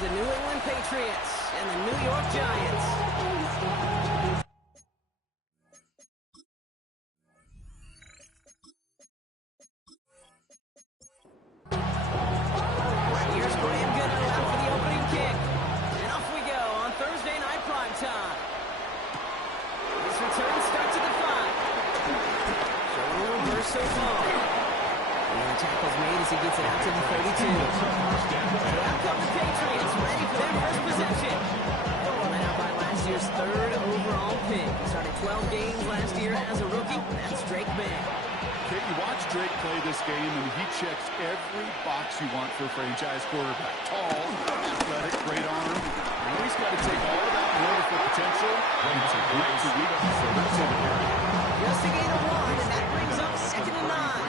The New England Patriots and the New York Giants. Here's Graham Goodell out for the opening kick. And off we go on Thursday night prime time. This return starts at the 5. Showing a little burst so far. And the tackle's made as he gets it out to the 32. Out come the Patriots, ready for their first possession. Won out by last year's 3rd overall pick. Started 12 games last year as a rookie. That's Drake May. Okay, you watch Drake play this game, and he checks every box you want for a franchise quarterback. Tall, athletic, great arm. Now he's got to take all of that in order for potential to week productivity. Just a gain of 1, and that brings up 2nd and 9.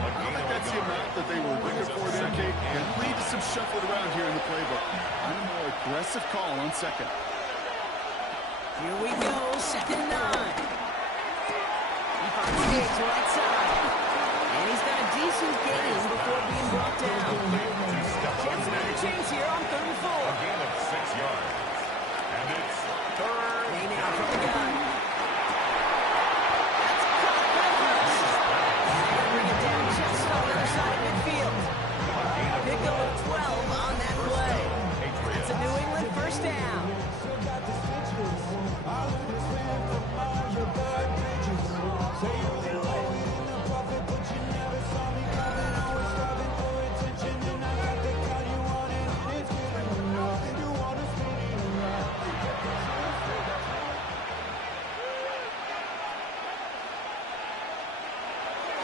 I think that's the amount that they were looking for there, Kate, and lead to some shuffling around here in the playbook. I'm a more aggressive call on 2nd. Here we go, 2nd and 9. He finds Diggs right side. And he's got a decent gain before being brought down. Chance to make a change here on 3rd and 4. A gain of 6 yards. And it's 3rd. They now from the gun. Pick up 12 on that play. That's a New England first down.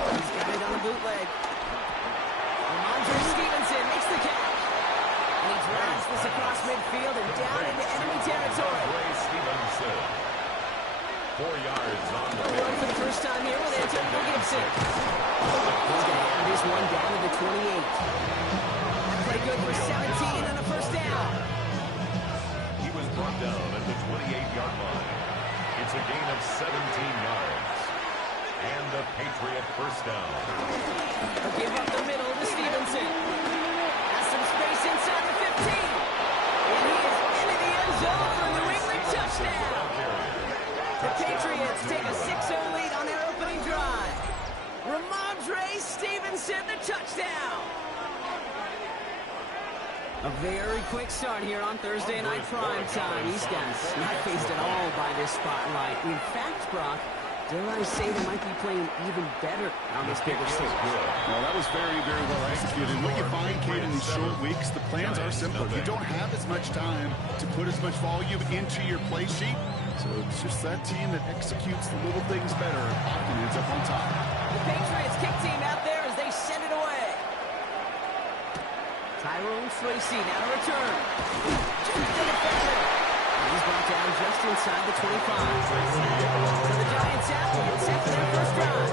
He's got it on a bootleg. Makes the catch. And he drives this across midfield and down into enemy territory. Stevenson. 4 yards on the play. For the first time here with Antonio Gibson. He's going to have this one down to the 28. Play good for 17 and a first down. He was brought down at the 28-yard line. It's a gain of 17 yards. And a Patriot first down. Give up the middle to Stevenson. Inside the 15. And he is into the end zone for a New England touchdown. The Patriots take a 6-0 lead on their opening drive. Ramondre Stevenson, the touchdown. A very quick start here on Thursday night prime time. These guys not phased at all by this spotlight. In fact, Brock, dare I say they might be playing even better on this bigger stage. Well, that was very, very well executed. What you find, Kate, in these short weeks, the plans are simple. You don't have as much time to put as much volume into your play sheet. So it's just that team that executes the little things better often ends up on top. The Patriots kick team out there as they send it away. Tyrone Tracy now to return. He's brought down just inside the 25. So the Giants have one set for their first drive.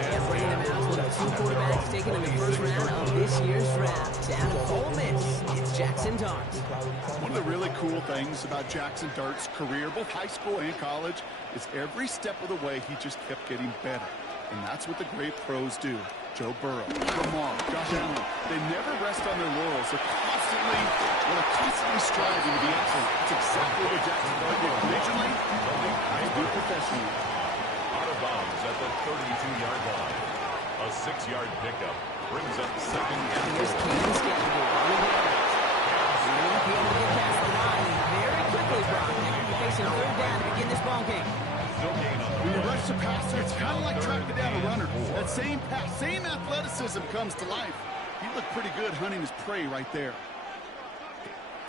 And bringing them out with 2 quarterbacks taken in the first round of this year's draft. Out of Ole Miss, it's Jackson Dart. One of the really cool things about Jackson Dart's career, both high school and college, is every step of the way he just kept getting better. And that's what the great pros do. Joe Burrow, Lamar, Josh Allen, they never rest on their laurels. They're constantly striving to be excellent. That's exactly what Jackson Dart did originally, and do professionally. Out of bounds at the 32-yard line. A 6-yard pickup brings up 2nd and 4. Here's Keaton Scalable on the ground. He won't be able to get past the 9 very quickly, Brock. They're going to be facing 3rd down to begin this ball game. When you rush the passer, it's kind of like tracking down a runner. That same pass, same athleticism comes to life. He looked pretty good hunting his prey right there.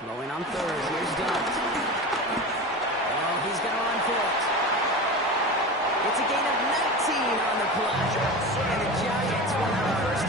Throwing on 3rd. Here's Dart. Oh, he's going to run for it. It's a gain of 19 on the play. And the Giants will have a first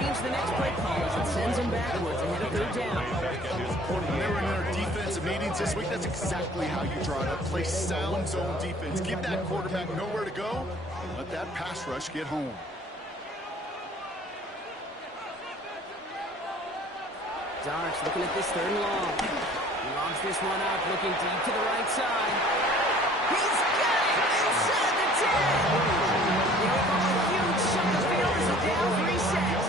change the next play call as it sends him backwards ahead of third down. When they were in their defensive meetings this week, that's exactly how you draw it up. Play sound zone defense. Give that quarterback nowhere to go. Let that pass rush get home. Darts looking at this third and long. He launches this one up, looking deep to the right side. He's got it inside the 10. Gave him a huge chunk of field as a down reset.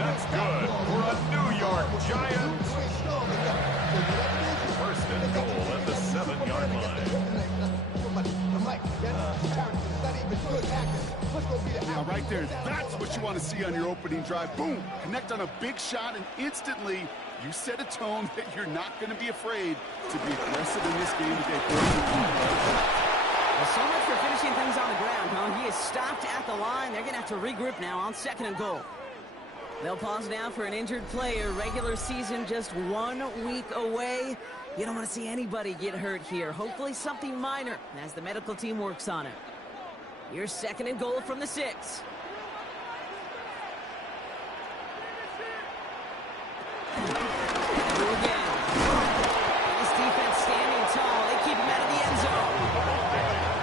That's good for a New York Giant. First and goal at the 7-yard line. Now right there, that's what you want to see on your opening drive. Boom! Connect on a big shot, and instantly you set a tone that you're not going to be afraid to be aggressive in this game today. Well, so much for finishing things on the ground, huh? He is stopped at the line. They're going to have to regroup now on second and goal. They'll pause now for an injured player. Regular season just 1 week away. You don't want to see anybody get hurt here. Hopefully something minor as the medical team works on it. Here's second and goal from the 6. Again. This defense standing tall. They keep him out of the end zone.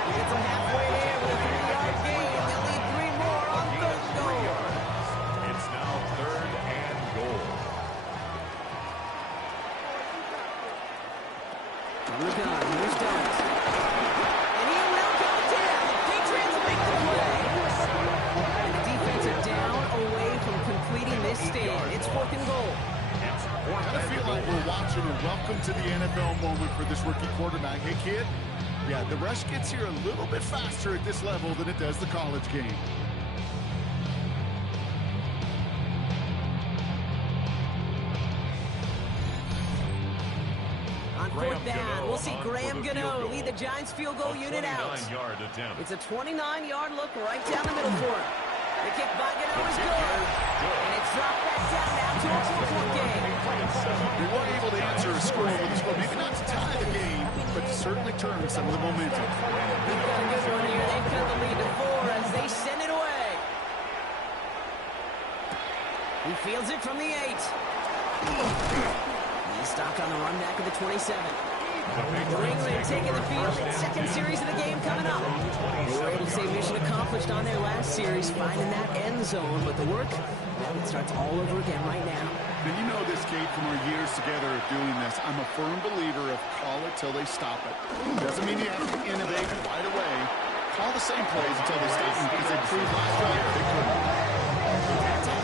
He gets him halfway there with a 3-yard gain. They'll need 3 more on third and goal. It's now third and goal. Look on, here's Darts. And he will go down. The Patriots make the play. And the defense are down away from completing this stand. It's fourth and goal. I feel like we're watching a welcome to the NFL moment for this rookie quarterback. Hey, kid, yeah, the rush gets here a little bit faster at this level than it does the college game. On fourth down, we'll see Graham Gano lead the Giants field goal unit out. It's a 29-yard look right down the middle for him. The kick by Gano is good. And it's dropped back down now to a 4-point game. They weren't able to answer a score with a score. Maybe not to tie the game, but to certainly turn some of the momentum. They've got a good one here. They've cut the lead to 4 as they send it away. He fields it from the 8. He's stopped on the run back of the 27. New England taking the field. Second series of the game coming up. They were able to say mission accomplished on their last series, finding that end zone. But the work, well, it starts all over again right now. And you know this, Kate, from our years together of doing this. I'm a firm believer of call it till they stop it. Doesn't mean you have to innovate right away. Call the same plays until they stop them because they proved last drive they couldn't.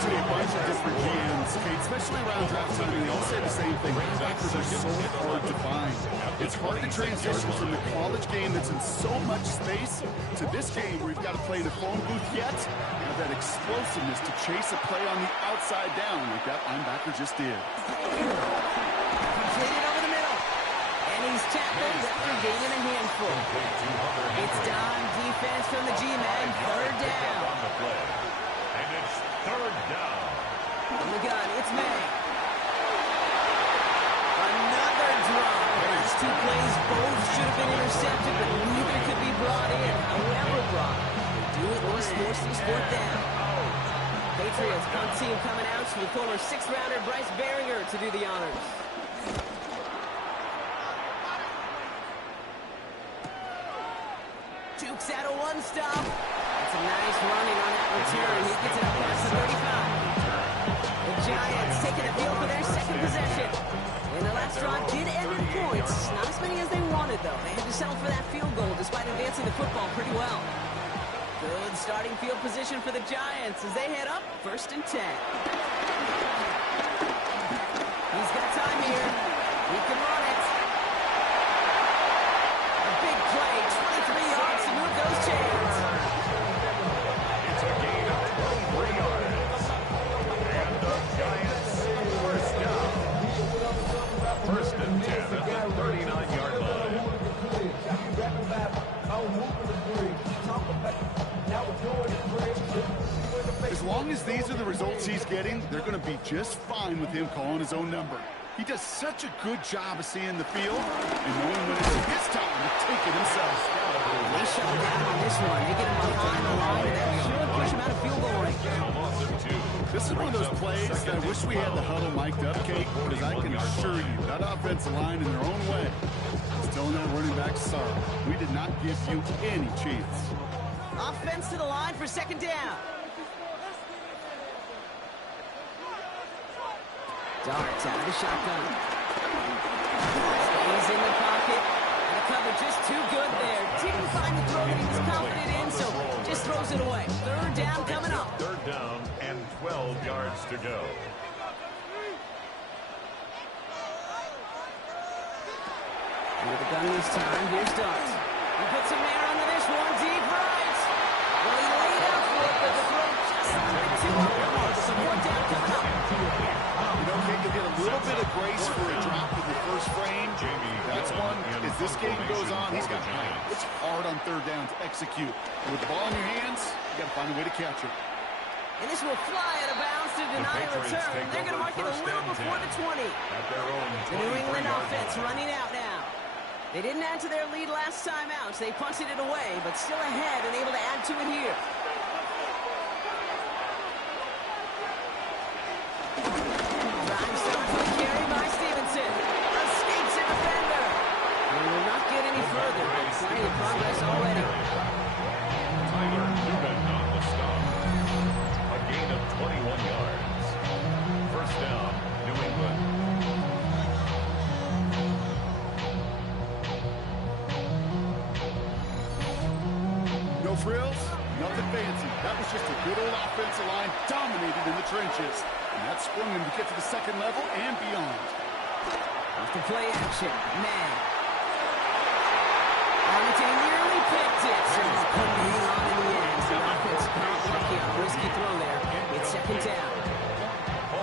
To a bunch of different GMs, Kate, especially around draft time, they all say the same thing. Backers are so hard to find. It's hard to transition from the college game that's in so much space to this game where you've got to play in a phone booth yet. You have that explosiveness to chase a play on the outside down like that linebacker just did. Completed over the middle. And he's tackled after gaining a handful. It's done. Defense from the G-Man. Third down. And it's third down. On the gun, it's May. Another drop. Last 2 plays, both should have been intercepted, but neither could be brought in. However brought, they do at least force this fourth down. Patriots punt team coming out to the former 6th-rounder Bryce Behringer to do the honors. Jukes out a 1-stop. That's a nice running on that return. He gets it up past the 35. The Giants taking the field for their second possession. And the last drive did end in points. Not as many as they wanted, though. They had to settle for that field goal despite advancing the football pretty well. Good starting field position for the Giants as they head up first and 10. He's got time here. He can run it. A big play, 23 yards to move those chains. It's a gain of 23 yards. And the Giants first down. First and 10 at the 39-yard line. As long as these are the results he's getting, they're going to be just fine with him calling his own number. He does such a good job of seeing the field and knowing when it's his time to take it himself. They shut down on this one. They get him behind the line, and that should push him out of field goal range. This is one of those plays that I wish we had the huddle mic'd up, Kate, because I can assure you that offensive line in their own way is telling that running back, sorry, we did not give you any chance. Offense to the line for second down. Darts out of the shotgun. Stays in the pocket. And the cover just too good there. Didn't find the throw that he was confident in, so just throws it away. Third down coming up. Third down and 12 yards to go. With the gun this time, here's Darts. He puts a man onto this one, deep right. Well, he laid out for it, but the throw just a little bit too off the mark. So fourth down coming up. You know, Kate, you'll get a little bit of grace for a drop in the first frame. That's one. As this game goes on, he's got height. It's hard on third down to execute. And with the ball in your hands, you got to find a way to catch it. And this will fly out of bounds to deny a return. They're going to mark it a little before the 20. The New England offense running out now. They didn't add to their lead last time out, so they punted it away, but still ahead and able to add to it here. Drive starts with a carry by Stevenson. Escapes a defender. And will not get any further, but plenty of progress already. Tyler Newman on the stop. A gain of 21 yards. First down, New England. No frills, nothing fancy. That was just a good old offensive line dominated in the trenches. And that sprung him to get to the second level and beyond. Off the play action, man. Arlington nearly picked it. So he couldn't hang on in the end. The offense caught lucky on a risky throw there. It's second down.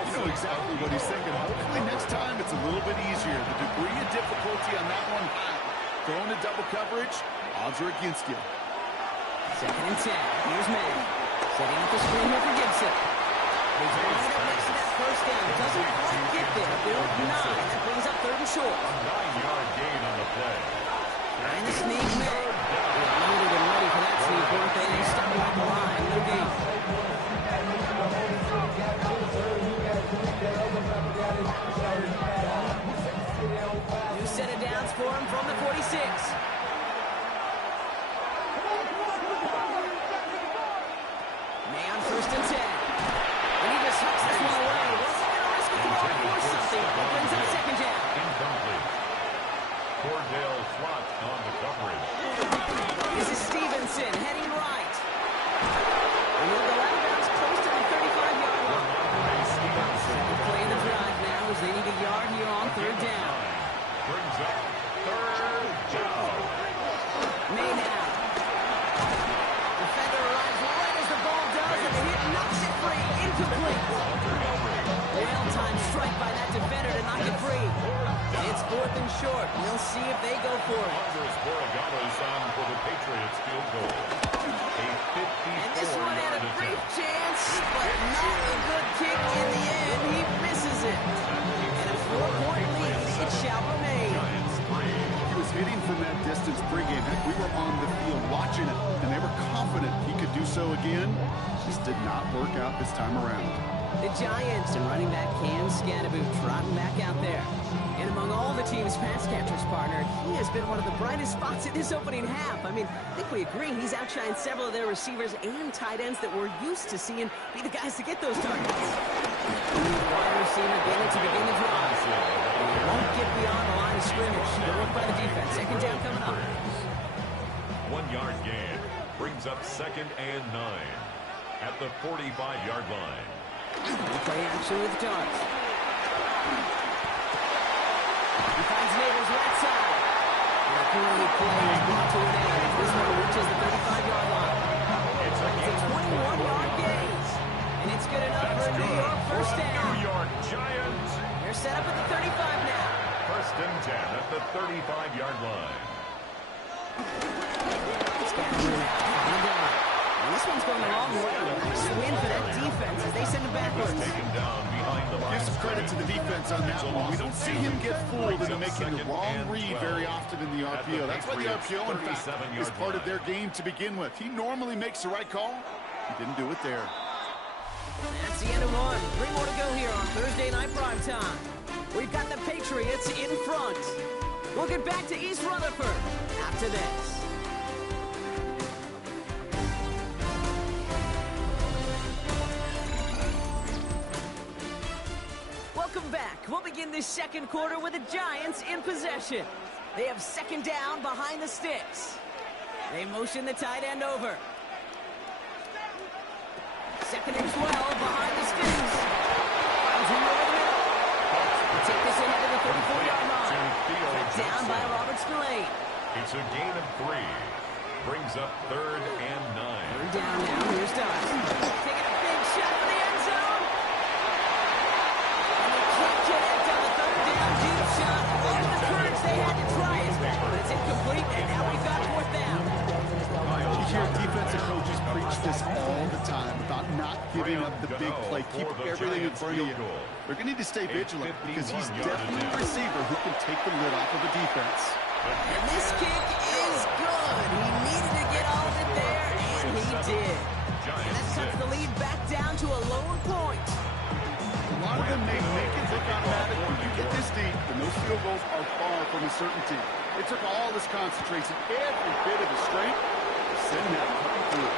You know exactly what he's thinking. Hopefully next time it's a little bit easier. The degree of difficulty on that one high. Throwing to double coverage, odds are against you. Second and 10. Here's May. Setting up the screen here for Gibson. He's right up next to that first down. Doesn't quite get there. They're at 9. That brings up third and short. 9-yard gain on the play. Trying to sneak May. They're loaded and ready for that sneak, weren't they? They started at the line. No gain. New set of downs for him from the 46. May on first and 10. And he just hooks this one away. Wasn't going to risk a throw or force something. That brings up second down. Incomplete. Cordell Flott on the coverage. This is Stevenson heading right. And he'll go out of bounds close to the 35-yard line. Second play in the drive now as they need a yard here on third down. Brings up third down. May now. Defender arrives right as the ball does, and the hit knocks it free. Incomplete. Well-timed strike by that defender to knock it free. It's fourth and short. We'll see if they go for it. Andres Borregales on for the Patriots field goal. A 54-yard And this one had a brief attempt. chance, but not a good kick in the end. He misses it. And a 4-point lead, it shall remain. Giants 3. He was hitting from that distance pregame. Heck, we were on the field watching it, and they were confident he could do so again. Just did not work out this time around. The Giants and running back Cam Scanaboot trotting back out there. And among all the team's pass catchers, partner, he has been one of the brightest spots in this opening half. I mean, I think we agree he's outshined several of their receivers and tight ends that we're used to seeing be the guys to get those targets. Wide receiver getting it to begin the drive. And he won't get beyond the line of scrimmage. Good work by the defense. Second down coming up. 1-yard gain brings up second and 9 at the 45-yard line. Play action with Darts. He finds Neighbors right side. And a penalty play is brought to an end. This one reaches the 35-yard line. It's a 21-yard gain. And it's good enough for a New York first down. New York Giants. They're set up at the 35 now. First and 10 at the 35-yard line. Scanaboot on the down. And this one's going the wrong way. Nice win for that defense as they send him backwards. Taken down behind the line. Give some credit to the defense on that one. We don't see him get fooled into making the wrong read very often in the RPO. That's why the RPO, in fact, is part of their game to begin with. He normally makes the right call. He didn't do it there. That's the end of one. 3 more to go here on Thursday Night Primetime. We've got the Patriots in front. We'll get back to East Rutherford after this. Welcome back. We'll begin this second quarter with the Giants in possession. They have second down behind the sticks. They motion the tight end over. Second and 12 behind the sticks. Finds him over the middle. They take this in at the 34-yard line. Brought down by Robert Spillane. It's a gain of 3. Brings up 3rd and 9. Third down now. Here's Dobbs. Taking a big shot for the end zone. And they can't connect on the third down deep shot. All the courage they had to try it. But it's incomplete, and now we've got 4th down. You hear defensive coaches preach this all the time about not giving up the big play, keep everything in front of you. They're going to need to stay vigilant because he's definitely a receiver who can take the lid off of a defense. And this kick is good. He needed to get all of it there, and he did. And that cuts the lead back down to a lone point. A lot of them may make it look automatic when you get this deep, and those field goals are far from a certainty. It took all his concentration, every bit of his strength, to send that puppy through.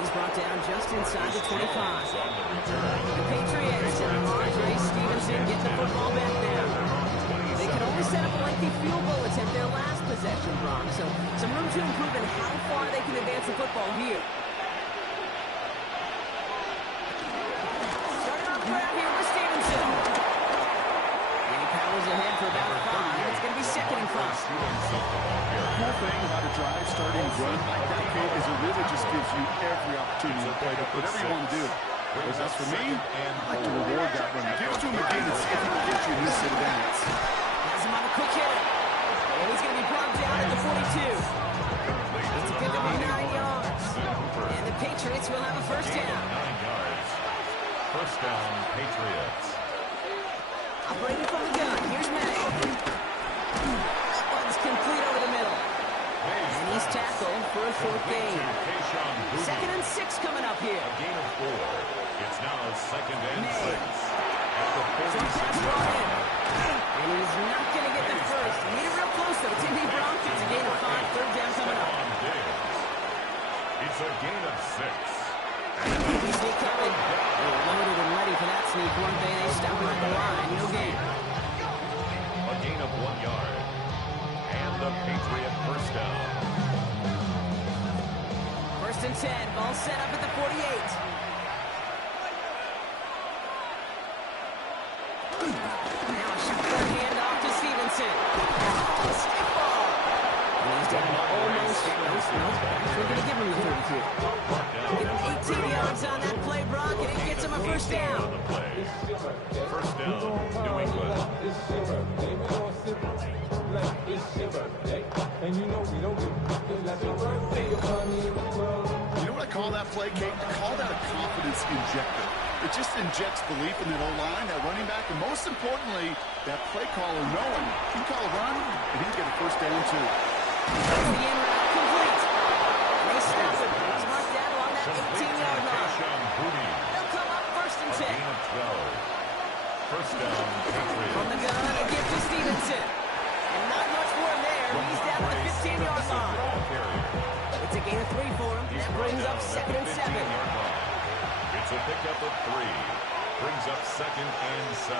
He's brought down just inside the 25. The Patriots and Andre Stevenson get the football back now. They could only set up a lengthy field goal attempt their last possession, Bron. So some room to improve in how far they can advance the football here. Starting off the here with Stevenson. And he powers ahead for about 5. It's going to be 2nd and 5. The whole thing about a drive starting run like that, Kate, is it really just gives you every opportunity to play whatever you want to do. Whereas as for me, I like to reward that run. Give it to him again and see if he can get you in this advance. Has him on a quick hit. And he's going to be brought down at the 42. It's a good to be 9 yards. And the Patriots will have a first down. 9 yards. First down, Patriots. Operating from the gun. Here's May. That one's complete over the middle. And he's tackled for a 4th gain. 2nd and 6 coming up here. A gain of 4. It's now 2nd and 6. At the Pass 46. ball in. And he's not going to get the first. He made it real close, though. It's Indy Broncos. A gain of 5. 3rd down coming up. It's a gain of 6. He's sneak coming. They're loaded and ready for that sneak. One day they stop him at the line. No gain. A gain of 1 yard. And the Patriot first down. 1st and 10. Ball set up at the 48. Now a shotgun handoff to Stevenson. Stiff ball. And he's down almost. We're going to give him the 32. Give him 18 yards on that play, Brock, and it gets him a first down. First down, New England. You know what I call that play, Kate? I call that a confidence injector. It just injects belief in that O-line, that running back, and most importantly, that play caller knowing he can call a run, and he can get a first down too. That's the in route complete. And they stop it. He's marked down along that 18-yard line. They'll come up 1st and 10. Gain of 12. First down, Patriots. From the gun, a gift to Stevenson. And not much more there. He's down at the 15-yard line. It's a gain of 3 for him. That brings up 2nd and 7. It's a pickup of 3. Brings up 2nd and 7.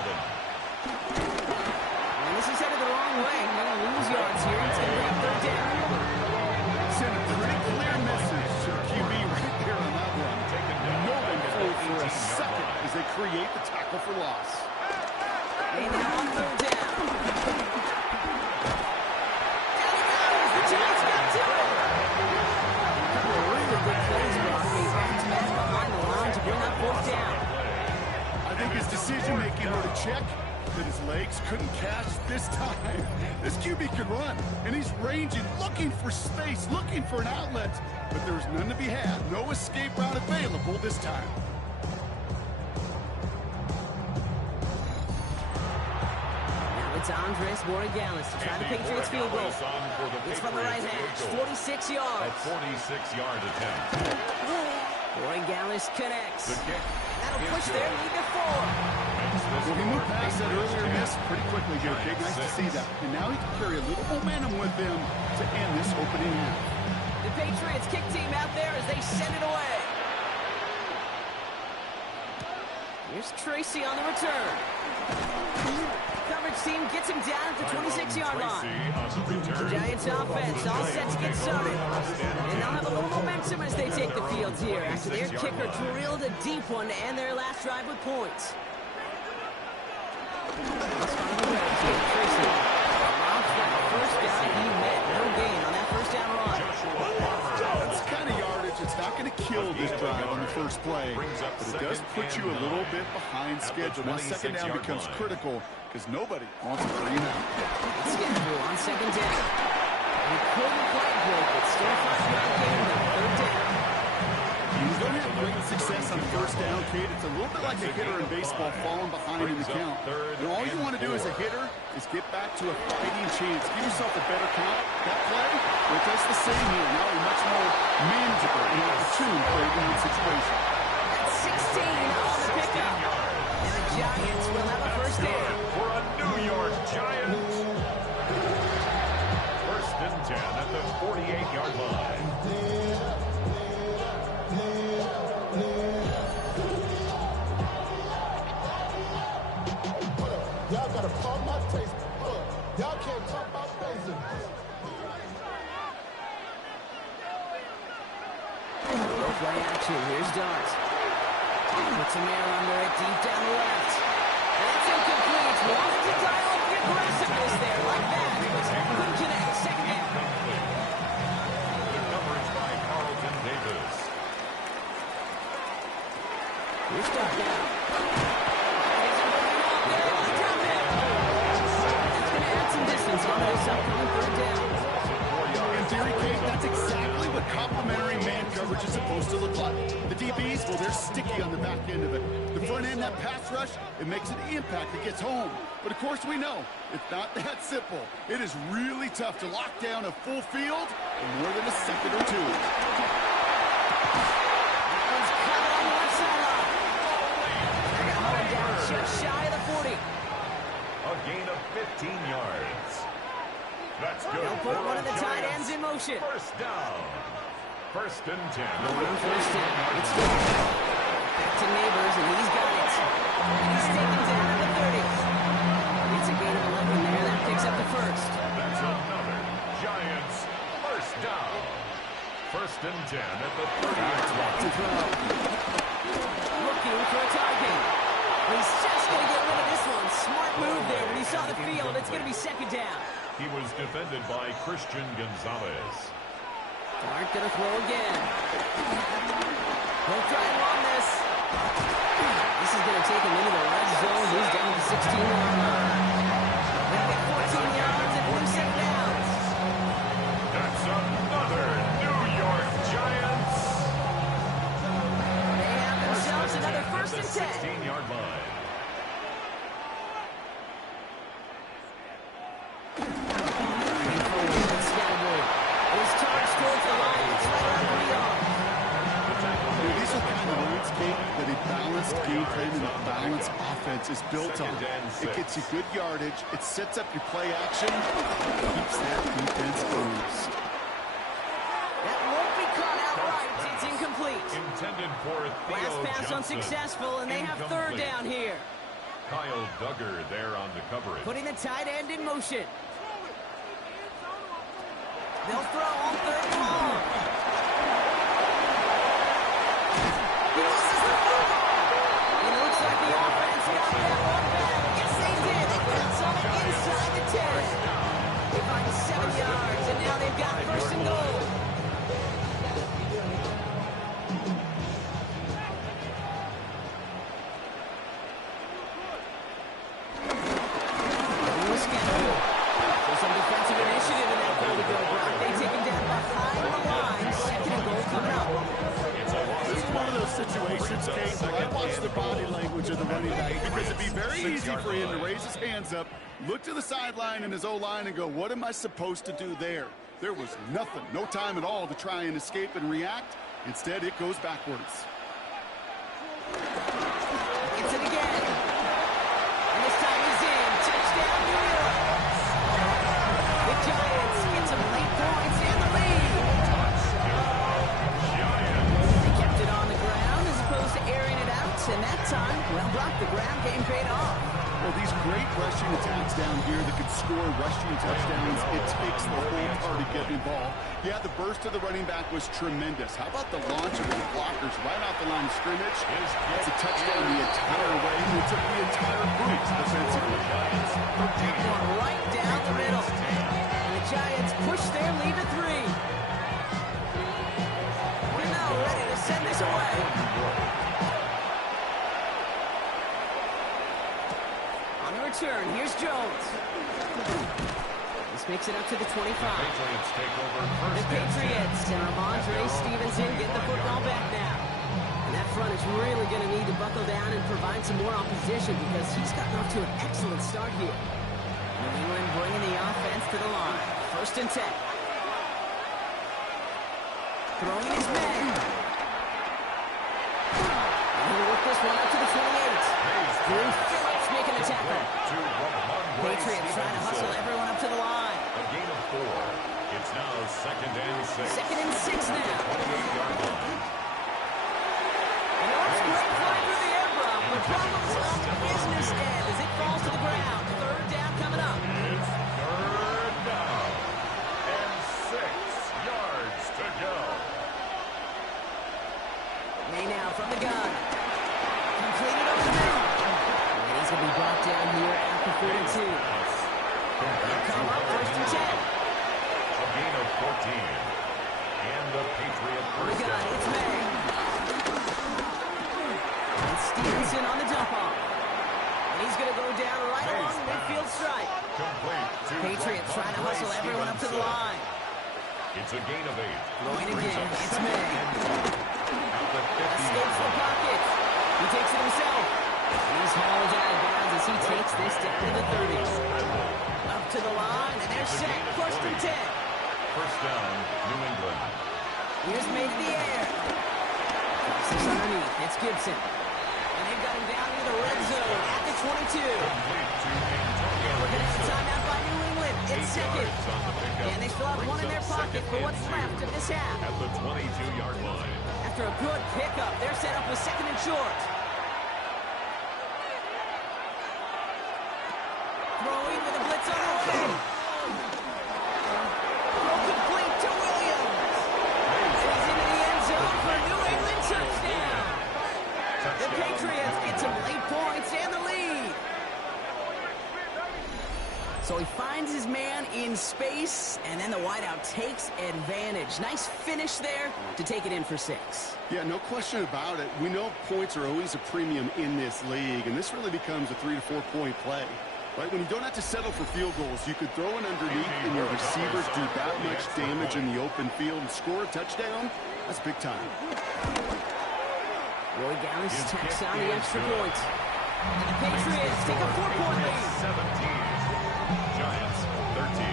And this is headed the wrong way. They're going to lose yards here. It's going to bring up 3rd down. Send a pretty clear message to the QB right there on that one. No one fooled for a second as they create the tackle for loss. And now on 3rd down. Down he goes. The Giants got to it. A couple of really good plays, Brock. He runs back behind the line to bring up 4th down. I think his decision-making were to check that his legs couldn't catch this time. This QB can run, and he's ranging, looking for space, looking for an outlet. But there's none to be had. No escape route available this time. Now it's Andres Borregales to try the Patriots field goal. It's from the right hash, 46 yards. A 46-yard attempt. Borregales connects. The kick that'll push their lead to 4. Well, he moved past that earlier miss pretty quickly here, Big. Nice to see that. And now he can carry a little momentum with him to end this opening half. The Patriots kick team out there as they send it away. Here's Tracy on the return. Coverage team gets him down at the 26-yard line. The Giants offense all set to get started. And they'll have a little momentum as they take the field here after their kicker drilled a deep one to end their last drive with points. Tracy. First down, he met no gain on that first down run. That's the kind of yardage. It's not going to kill this drive on the first play, but it does put you a little bit behind schedule. Now second down becomes critical because nobody wants a 3 and out. It's getting through on second down. He couldn't quite break it. Still 5-yard gain on third down. You don't have great success on first down, Kate. It's a little bit like a hitter in baseball falling behind in the count. And all you want to do as a hitter is get back to a fighting chance. Give yourself a better count. That play, well, it does the same here. Now a much more manageable and opportune play down situation. That's 16 on the pickup. And the Giants will have a first down. For a New York Giants. First and 10 at the 48-yard line. Y'all gotta pump my taste. Y'all can't talk about basic. Play action. Here's Dart. Puts a man under it deep down the left. And it's incomplete. Wanted to dial up the aggressiveness there like that. Couldn't connect. Second down. Good coverage by Carlton Davis. Here's Dart now. On this upcoming third down. In theory, Kate, that's exactly what complementary man coverage is supposed to look like. The DBs, well, they're sticky on the back end of it. The front end, that pass rush, it makes an impact. It gets home. But, of course, we know it's not that simple. It is really tough to lock down a full field in more than a second or two. That one's cut on the left sideline. They're going to hold him down just shy of the 40. A gain of 15 yards. That's good. They'll put one of the tight ends in motion. First down. First and 10. First down. It's good. Back to Neighbors, and he's got it. And he's taken down at the 30. It's a gain of 11 there. That picks up the first. That's another Giants first down. First and 10 at the 30-yard line. To throw. Looking for a target. He's just going to get rid of this one. Smart move there when he saw the field. It's going to be second down. He was defended by Christian Gonzalez. Dart going to throw again. He'll try and run this. This is going to take him into the red zone. He's down to the 16-yard line. They'll get 14 yards and 47 downs. That's another New York Giants. They have themselves another first and 10. 16-yard line. That a balanced game plan and a balanced offense is built on. It gets you good yardage. It sets up your play action. It keeps that defense honest. That won't be caught outright. It's incomplete. Intended for Theo Last pass Johnson. unsuccessful, and they have third down here. Kyle Duggar there on the coverage. Putting the tight end in motion. They'll throw on third and long. He loses the football. It looks like the offense got that one back. Yes, they did. They got some inside the 10. They find 7 yards, and now they've got first and goal. There's some defensive initiative in that goal to go, Brock. They take him down behind the line. Second and goal coming up. This is one of those situations, Kate, where I watch the body language of the running back because it'd be very easy for him to raise his hands up, look to the sideline in his O-line and go, what am I supposed to do there? There was nothing, no time at all to try and escape and react. Instead, it goes backwards. that time, well blocked the ground game paid off. Well, these great rushing attacks down here that could score rushing touchdowns, it takes the whole party getting involved. Yeah, the burst of the running back was tremendous. How about the launch of his blockers right off the line of scrimmage? It's a touchdown the entire way, and it took the entire group defensively. Going right down the middle. And the Giants push their lead to 3. We're now ready to send this away. On the return, here's Jones. This makes it up to the 25. Patriots take over The first Patriots and Ramondre Stevenson get the football back now. And that front is really going to need to buckle down and provide some more opposition because he's gotten off to an excellent start here. New England bringing the offense to the line. First and 10. Throwing his man. And he'll work this one up to the 28. Drew Phillips making the tackle. Patriots trying to hustle everyone up to the line. A gain of 4. It's now second and 6. Second and 6 now. 28-yard line. And that's great fly through the air block, but problems on the business end as it falls to the ground. Third down coming up. It's third down. And 6 yards to go. May now from the gun. Completed over the middle. And he's going to be brought down here at the 42. They'll come up first and 10. A gain of 14. And the Patriot On the first gun, down. it's May. And Stevenson on the dump off. And he's going to go down right along the midfield stripe. Complete to Patriots trying to hustle everyone up to the line. It's a gain of 8. Throwing again, it's May. At the 50. Escapes the pocket. He takes it himself. He's hauled out of bounds as he takes this down to the 30s. Up to the line, and they're set. First and 10. First down, New England. Here's May to the air. This underneath. It's Gibson. And they've got him down near the red zone at the 22. Complete to Antonio And we're going to have a Gibson. timeout by New England. 8 It's second. yards on the pickup. And they still have one in their Brings up pocket for what's second and left of this half. At the 22-yard line. After a good pickup, they're set up with second and short. Throwing with a blitz on the way. Throw complete to Williams. And he's into the end zone for a New England touchdown. The Patriots get some late points and the lead. So he finds his man in space, and then the wideout takes advantage. Nice finish there to take it in for 6. Yeah, no question about it. We know points are always a premium in this league, and this really becomes a 3 to 4 point play. Right, when you don't have to settle for field goals, you could throw it underneath and your receivers do that much damage in the open field and score a touchdown. That's big time. Roy Gallis tacks on the extra point. And the Patriots take a 4-point lead. 17. Giants 13.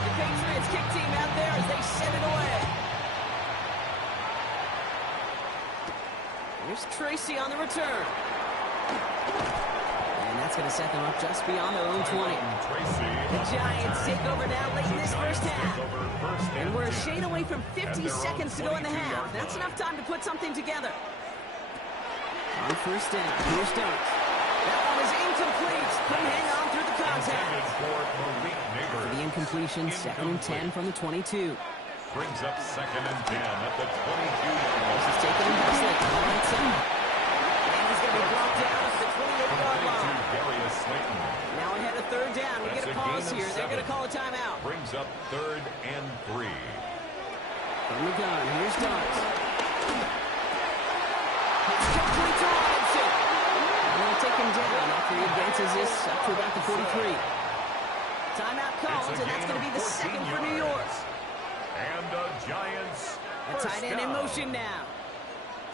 The Patriots kick team out there as they send it away. Here's Tracy on the return. And that's going to set them up just beyond their own 20. The Giants take over now late in this first half. And we're a shade away from 50 seconds to go in the half. That's enough time to put something together. On first down, here's Dunk. That one is incomplete. Couldn't hang on through the contact. For the incompletion, second and 10 from the 22. Brings up second and 10 at the 22-yard This line. is taken in by Slayton on the right side. And he's going to be brought down at the 28-yard line. Darius Slayton Now ahead of third down. We get That's a a pause gain of here. They're going to 7. call a timeout. brings up third and 3. From the gun, here's Dart. It's complete to Robinson. And they'll take him down after he advances this up to about the 43. Timeout called, and that's going to be the second for New York. And the Giants A tight end in motion now.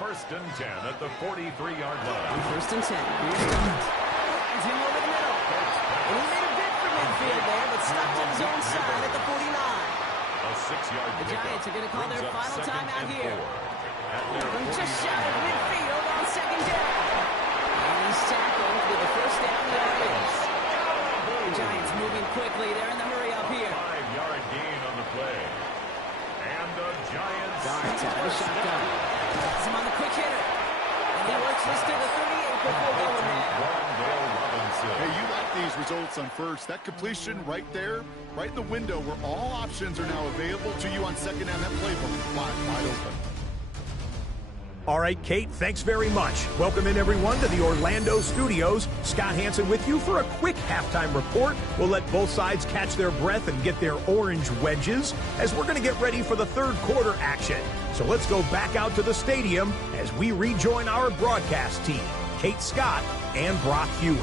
First and 10 at the 43-yard line. First and 10. Here's Dart. Finds him over the middle. And he made a bid for midfield there, but stopped on his own side at the 49. A 6-yard The Giants are going to call their final timeout here. From From just shy of midfield on second down. And he's tackled with the first down yardage. The Giants moving quickly. They're in the hurry up here. 5-yard gain on the play. And the Giants. Darts out of the shotgun. Puts him on the quick hitter. And he works this to the 38 before going there. Wandale Robinson. Hey, you like these results on first. That completion right there, right in the window where all options are now available to you on second down. That playbook wide open. All right, Kate, thanks very much. Welcome in, everyone, to the Orlando studios. Scott Hansen with you for a quick halftime report. We'll let both sides catch their breath and get their orange wedges as we're going to get ready for the third quarter action. So let's go back out to the stadium as we rejoin our broadcast team, Kate Scott and Brock Hewer.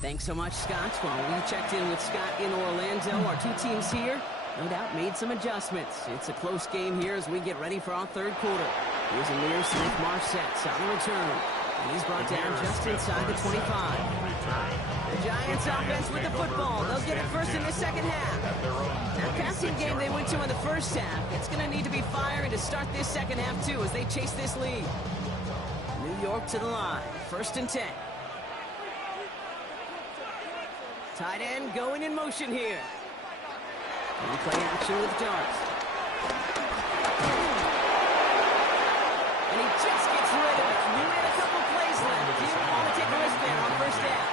Thanks so much, Scott. While we checked in with Scott in Orlando, our two teams here no doubt made some adjustments. It's a close game here as we get ready for our third quarter. Here's Amir Smith-Marset on the return. And he's brought down just inside the 25. The Giants offense with the football. They'll get it first in the second half. That passing game they went to in the first half, it's going to need to be firing to start this second half, too, as they chase this lead. New York to the line. 1st and 10. Tight end going in motion here. And play action with Darts. And he just gets rid of it. He had a couple plays left. He didn't want to take a risk there on first down.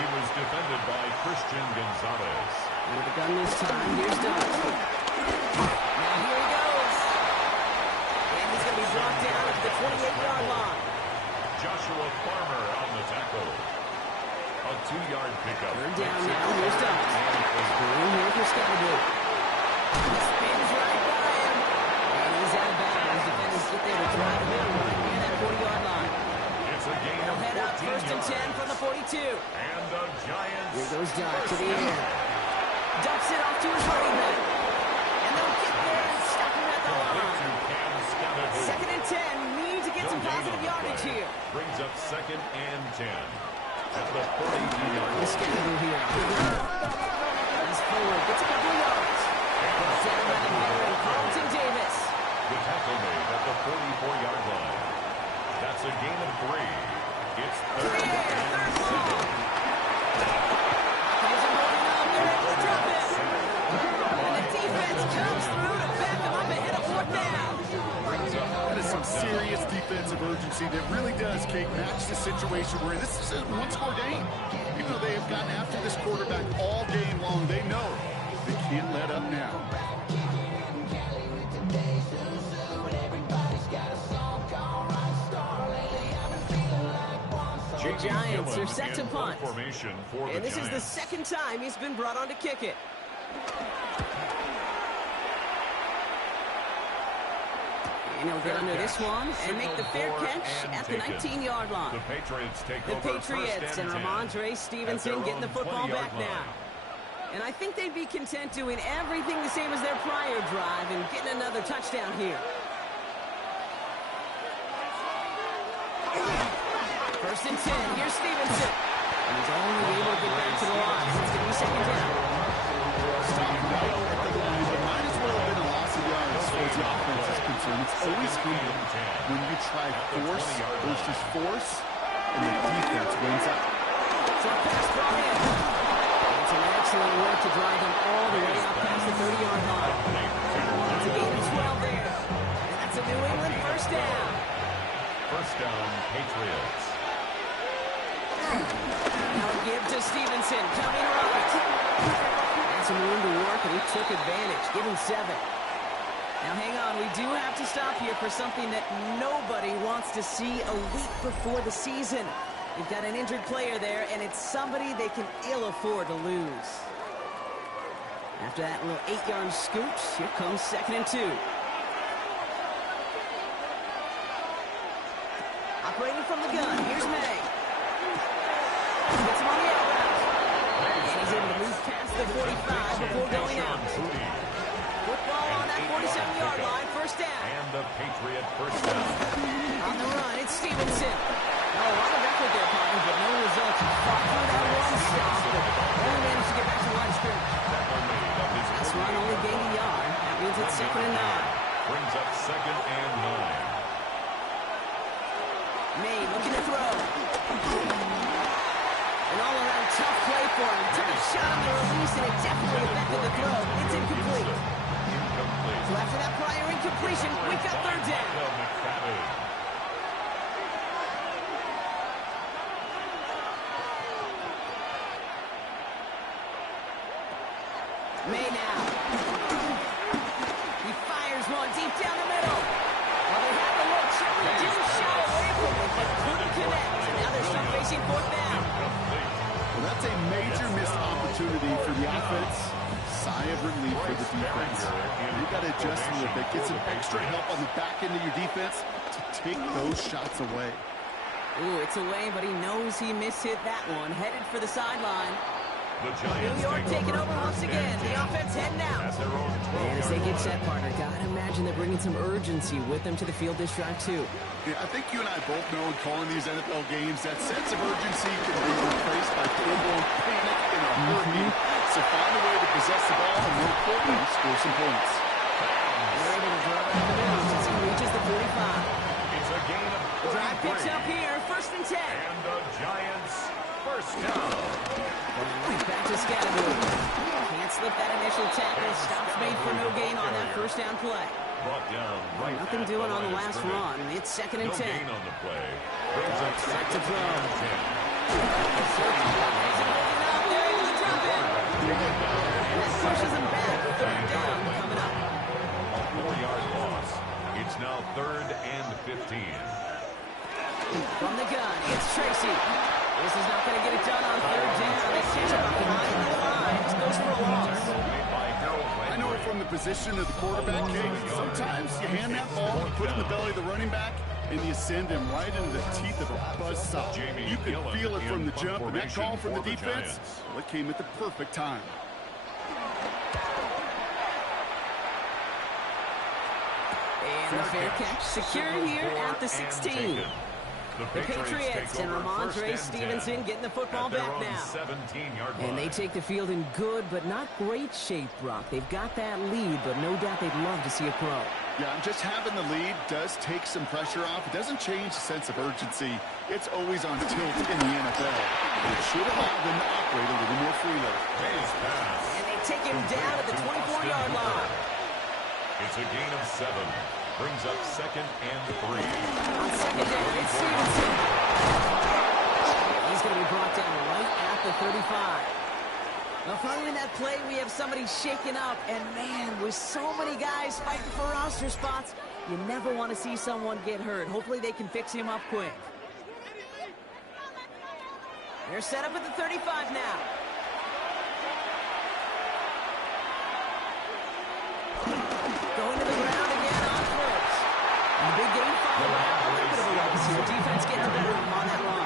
He was defended by Christian Gonzalez. With the gun this time, here's Darts. Now here he goes. And he's going to be brought down at the 28-yard line. Joshua Farmer on the tackle. A 2-yard pickup. Third down now. Here's Darts. Green here for Scotty. He spins right by him. And he's out of bounds. Defenders get there to drive him in near that 40-yard line. It's a gain They'll of head up 14 1st and 10 yards. from the 42. And the Giants. Here goes Darts to the air. Ducks it off to his running back. And they'll get there and stop him at the line. Second and 10. Need to get some positive yardage here. Brings up 2nd and 10. At the 42-yard line. Scandal here. He's forward. Gets a couple of yards. Brought down by the veteran Carlton Davis. The tackle made at the 44-yard line. That's a gain of 3. It's 3rd and 7. Here's him holding up. They're able to drop it. And the defense comes through to back them up ahead of 4th down. That is some serious defensive urgency that really does, Kate, match the situation we're in. This is a one-score game. Even though they have gotten after this quarterback all game long, they know they can't let up now. The Giants are set to punt. And this is the Giants. 2nd time he's been brought on to kick it. And he'll get under this one and make the fair catch at the 19-yard line. The Patriots take The over Patriots 1st and 10 Ramondre at Stevenson their getting the own football 20-yard back line. now. And I think they'd be content doing everything the same as their prior drive and getting another touchdown here. 1st and 10. Here's Stevenson. And he's only able to get back to the line. It's going to be 2nd down. Starting right at the line, but might as well have been a loss of yards as far as the offense is concerned. It's always humbling when you try force versus force, and the defense wins out. So a pass brought in. It's an excellent work to drive them all the way out past the 30-yard line. It's a gain of 12 there. And that's a New England 1st down. 1st down, Patriots. Now a give to Stevenson. Coming right. Had some room to work, and he took advantage. Give him 7. Now hang on. We do have to stop here for something that nobody wants to see a week before the season. You've got an injured player there, and it's somebody they can ill afford to lose. After that little 8-yard scoot, here comes 2nd and 2. Operating from the gun, here's May. Gets him on the out route. And he's able to move past the 45 before going out. Football on that 47-yard line, 1st down. And the Patriot 1st down. On the run, it's Stevenson. Oh, a lot of effort there, partner, but no results. He fought through that one stop, but only managed to get back to the line of scrimmage. This run only gained a yard. That means it's 2nd and 9. Brings up 2nd and 9. May looking to throw. An all-around tough play for him. Took a shot on the release, and it definitely affected the throw. It's incomplete. completion. We've got third down. May now. He fires one deep down the middle. Well, they had the look. Shepard didn't shy away from it, but couldn't connect. And now they're stuck facing fourth down. Well, that's a major missed opportunity for the offense. Sigh of relief for the defense. You've got to adjust a little bit. Get some extra help on the back end of your defense to take those shots away. Ooh, it's away, but he knows he mishit that one. Headed for the sideline. New York taking over once again. The offense heading out. And as they get set, partner, gotta imagine they're bringing some urgency with them to the field this drive, too. Yeah, I think you and I both know in calling these NFL games that sense of urgency can be replaced by full-blown panic in a heartbeat. So find a way to possess the ball and, more importantly, score some points. They're able to drive the middle as he reaches the 45. It's a gain of 33. Drive picks up here, 1st and 10. And the Giants first down. Back to Scatterwood. Can't slip that initial tackle. Stops made for no gain on that first down play. Brought down right Nothing doing on the last run. It's 2nd and 10. No gain on the play. Brings up Back to throw. That pushes him back. 3rd down coming up. A 4-yard loss. It's now 3rd and 15. From the gun, it's Tracy. This is not going to get it done on 3rd down. They catch him behind the line. This goes for a loss. I know from the position of the quarterback, Kate, sometimes you hand that ball, you put it in the belly of the running back, and you send him right into the teeth of a buzzsaw. You can feel it from the jump, and that call from the defense, well, it came at the perfect time. And the fair catch secured here at the 16. The Patriots and Ramondre Stevenson getting the football back now. And they take the field in good but not great shape, Brock. They've got that lead, but no doubt they'd love to see it grow. Yeah, just having the lead does take some pressure off. It doesn't change the sense of urgency. It's always on tilt in the NFL. It should allow them to operate a little more freely. And they take him down at the 24-yard line. It's a gain of 7. Brings up 2nd and 3. On 2nd down, it's Stevenson. He's going to be brought down right at the 35. Now, following that play, we have somebody shaken up. And, man, with so many guys fighting for roster spots, you never want to see someone get hurt. Hopefully they can fix him up quick. They're set up at the 35 now. Going to the ground again on first. And the big game followed by a little bit of a legacy. The defense getting the better of him on that run.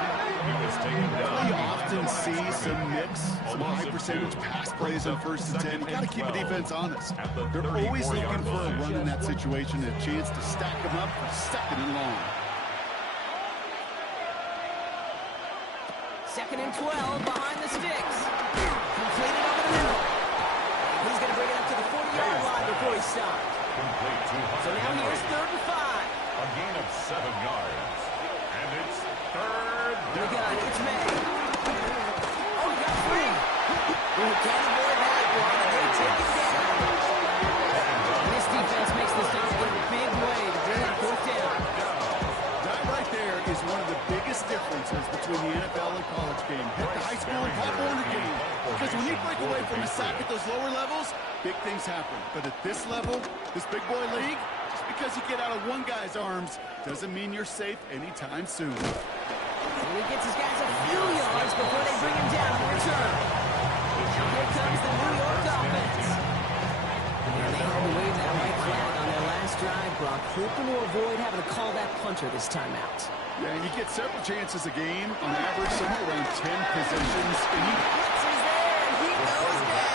You often see some mix, some high percentage pass plays on 1st and 10. You got to keep the defense honest. They're always looking for a run in that situation and a chance to stack them up for 2nd and long. 2nd and 12 behind the sticks. Completed over the middle. He's going to bring it up to the 40-yard line before he stopped. So now here's 3rd and 5. A gain of 7 yards. And it's 3rd down. We got it. It's May. Oh, he got 3. We can't avoid that one. And they take it down. This defense makes the stop in a big way to bring that 4th down. That right there is one of the biggest differences between the NFL and college game. Hit the high school and Pop Warner game. Because when you break away from a sack at those lower levels, big things happen. But at this level, this big boy league, just because you get out of one guy's arms doesn't mean you're safe anytime soon. And he gets his guys a few yards before they bring him down in return. Now here comes the New York offense. And they had to wave that white flag on their last drive, Brock, hoping to avoid having to call that punter this time out. Yeah, and you get several chances a game, on average, somewhere around 10 possessions. And you Blitzes there, and he goes down.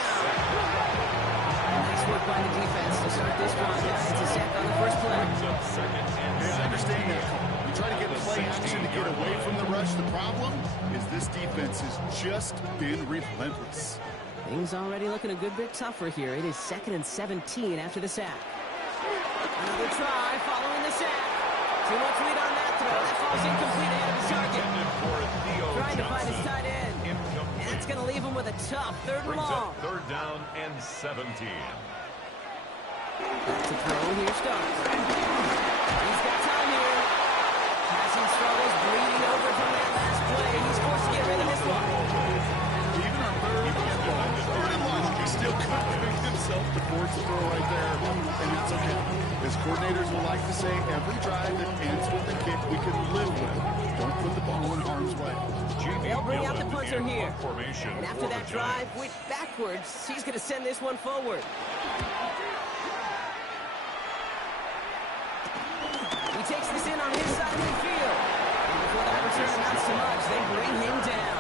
Nice work by the defense to start this drive. It's a sack on the first play. I understand that. You try to get play action to get away from the rush. The problem is this defense has just been relentless. Things already looking a good bit tougher here. It is 2nd and 17 after the sack. Another try following the sack. Too much lead on that throw. That falls incomplete ahead of the target. Trying to find his tight end. And that's going to leave him with a tough 3rd and long. 3rd down and 17. To throw, here starts. He's got time here. Passing struggles, bleeding over from that last play. He's forced to get rid of this one. Even on third and long, he still couldn't bring himself to force the throw right there, and that's okay. As coordinators will like to say, every drive that ends with a kick we can live with. Don't put the ball in harm's way. They'll bring out the punter here. And after that drive went backwards, he's going to send this one forward. He takes this in on his side of the field. And before that return amounts to much, they bring him down.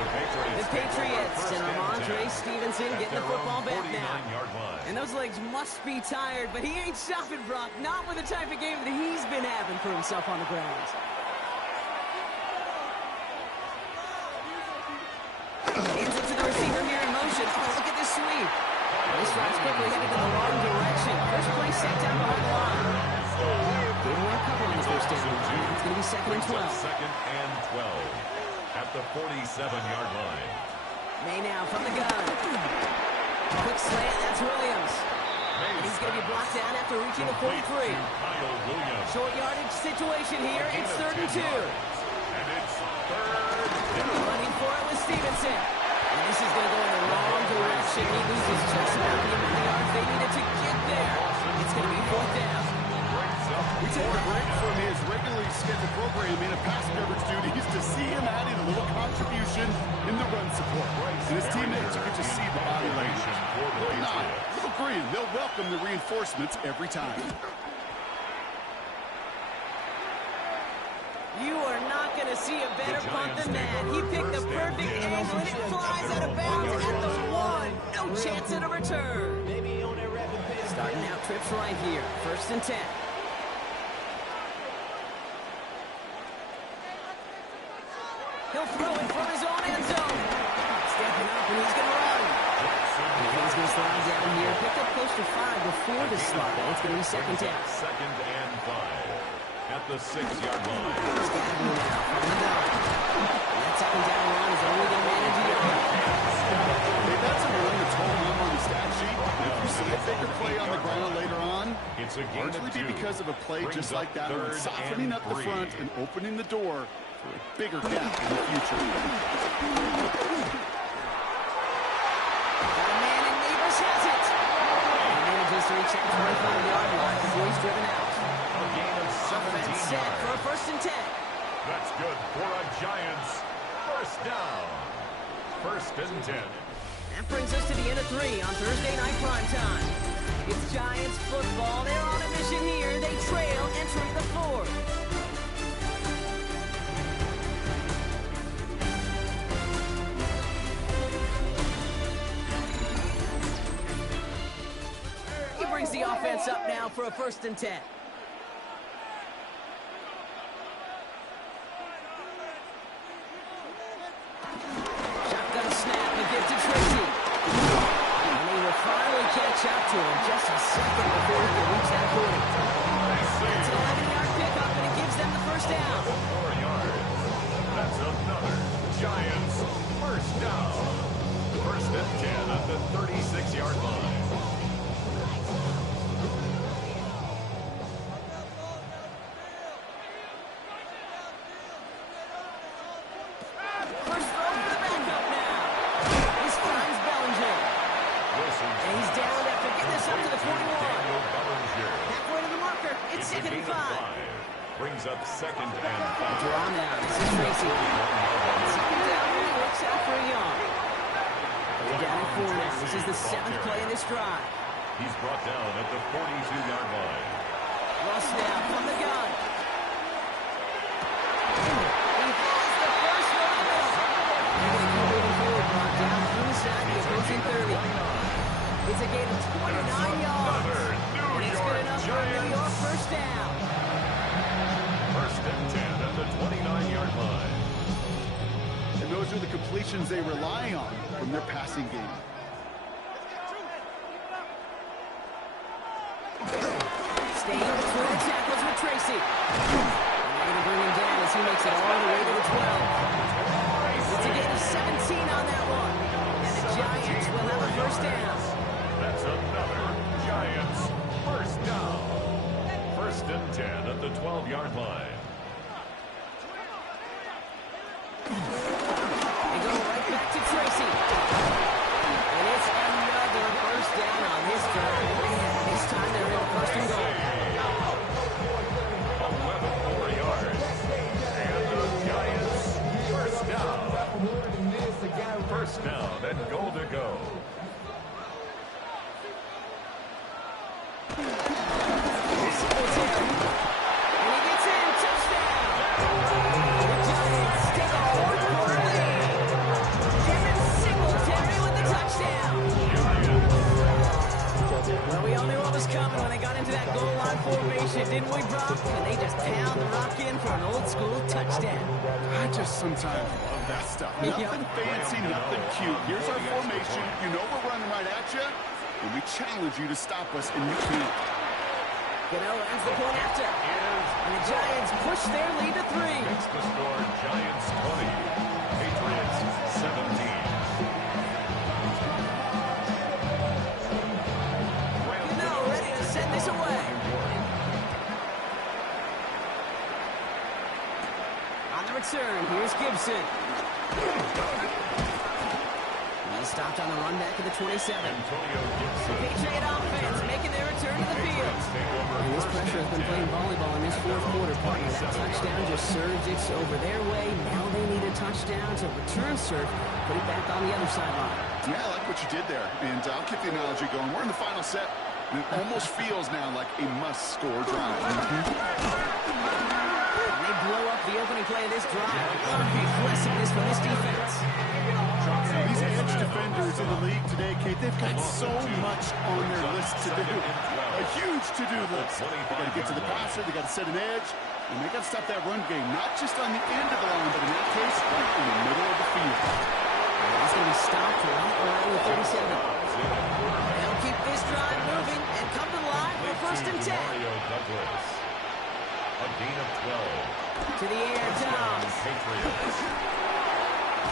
The Patriots and Ramondre Stevenson getting the football back now. And those legs must be tired, but he ain't stopping, Brock. Not with the type of game that he's been having for himself on the ground. Hands it to the receiver here in motion. Oh, look at this sweep. This drive's quickly headed in the wrong direction. First play set down behind the line. Gave away a couple on the first down. It's going to be second and 12. Second and 12 at the 47-yard line. May now from the gun. Quick slant, that's Williams. And he's going to be blocked down after reaching the 43. Short yardage situation here. It's third and 2. And it's third. Running for it with Stevenson. And this is going to go in the wrong direction. He loses just about the amount of yards they needed to get there. It's going to be fourth down. We take a break from his regularly scheduled programming of pass coverage duties to see him adding a little contribution in the run support. And his teammates, you can just see the body language. They'll nod, they'll grin, they'll welcome the reinforcements every time. You are not going to see a better punt than that. He picked the perfect angle and it flies out of bounds at the 1. No chance at a return. Starting out trips right here. First and 10. He'll throw it from his own end zone. Stepping up and he's going to run. And he's going to slide down here. Picked up close to 5 before the slide. It's going to be second down. Second and 5 at the 6-yard line. He's got it now from the gun. And that second down run is only going to manage a yard. Hey, that's a run that's holding up on the stat sheet. If you see a bigger play on the ground later on, it's a gain largely of 2. be because of a play just like that one, softening up the front and opening the door for a bigger gap in the future. Got a man and Neighbors has it. And manages to reach that 25-yard line before he's driven out. A gain of 17 Offense set yards. for a first and 10. That's good for a Giants first down. First and 10. That brings us to the end of 3 on Thursday night primetime. It's Giants football. They're on a mission here. They trail entering the 4th. He brings the offense up now for a first and 10. Shotgun snap and give to Tracy. And he will finally catch up to him just a second before he can reach that point. It's an 11-yard pickup and it gives them the first down. 4 yards. That's another Giants first down. First and 10 at the 36-yard line. First throw for the backup now. This finds Bellinger. And he's down after getting this up to the 41. Halfway to the marker. It's second and 5. Brings up second and 5. Draw now. This is Tracy. Second down. He looks out for a yard. They're down at 4 now. This is the 7th play in this drive. He's brought down at the 42-yard line. Russ now from the gun. He has the first one. They're going to keep moving forward. Brought down inside the opposing 30. It's a gain of 29 yards. And it's good enough for a New York first down. First and 10 at the 29-yard line. And those are the completions they rely on from their passing game. Staying between the tackles with Tracy. And they're going to bring him down as he makes it all the way to the 12. It's a gain of 17 on that one. And the Giants will have a first down. That's another Giants first 12-yard line. They go right back to Tracy. And it's another first down on this drive. This time they're in first and goal. 11 more yards. And the Giants first down. First down and goal to go. Coming when they got into that goal line formation, didn't we, Brock? And they just pound the rock in for an old-school touchdown. I just sometimes love that stuff. Nothing fancy, nothing cute. Here's our formation. You know we're running right at you, and we challenge you to stop us, and you can't. Gano ends the point after. And the Giants push their lead to 3. It's the score, Giants 20, Patriots 17. Send this away. On the return, here's Gibson. He's stopped on the run back at the 27. Patriot offense making their return to the field. And this pressure has been playing volleyball in this fourth quarter, partner. That touchdown just serves it over their way. Now they need a touchdown to return serve, put it back on the other sideline. Yeah, I like what you did there. And I'll keep the analogy going. We're in the final set. And it almost feels now like a must-score drive. And they blow up the opening play of this drive. Aggressiveness from this defense. These edge defenders in the league today, Kate, they've got so much on their list to do. A huge to-do list. They got to get to the passer, they got to set an edge, and they got to stop that run game, not just on the end of the line, but in that case, right in the middle of the field. He's going to be stopped right around the 37. They'll keep this drive moving and come to the line for first and 10. A gain of 12. To the air, Dobbs.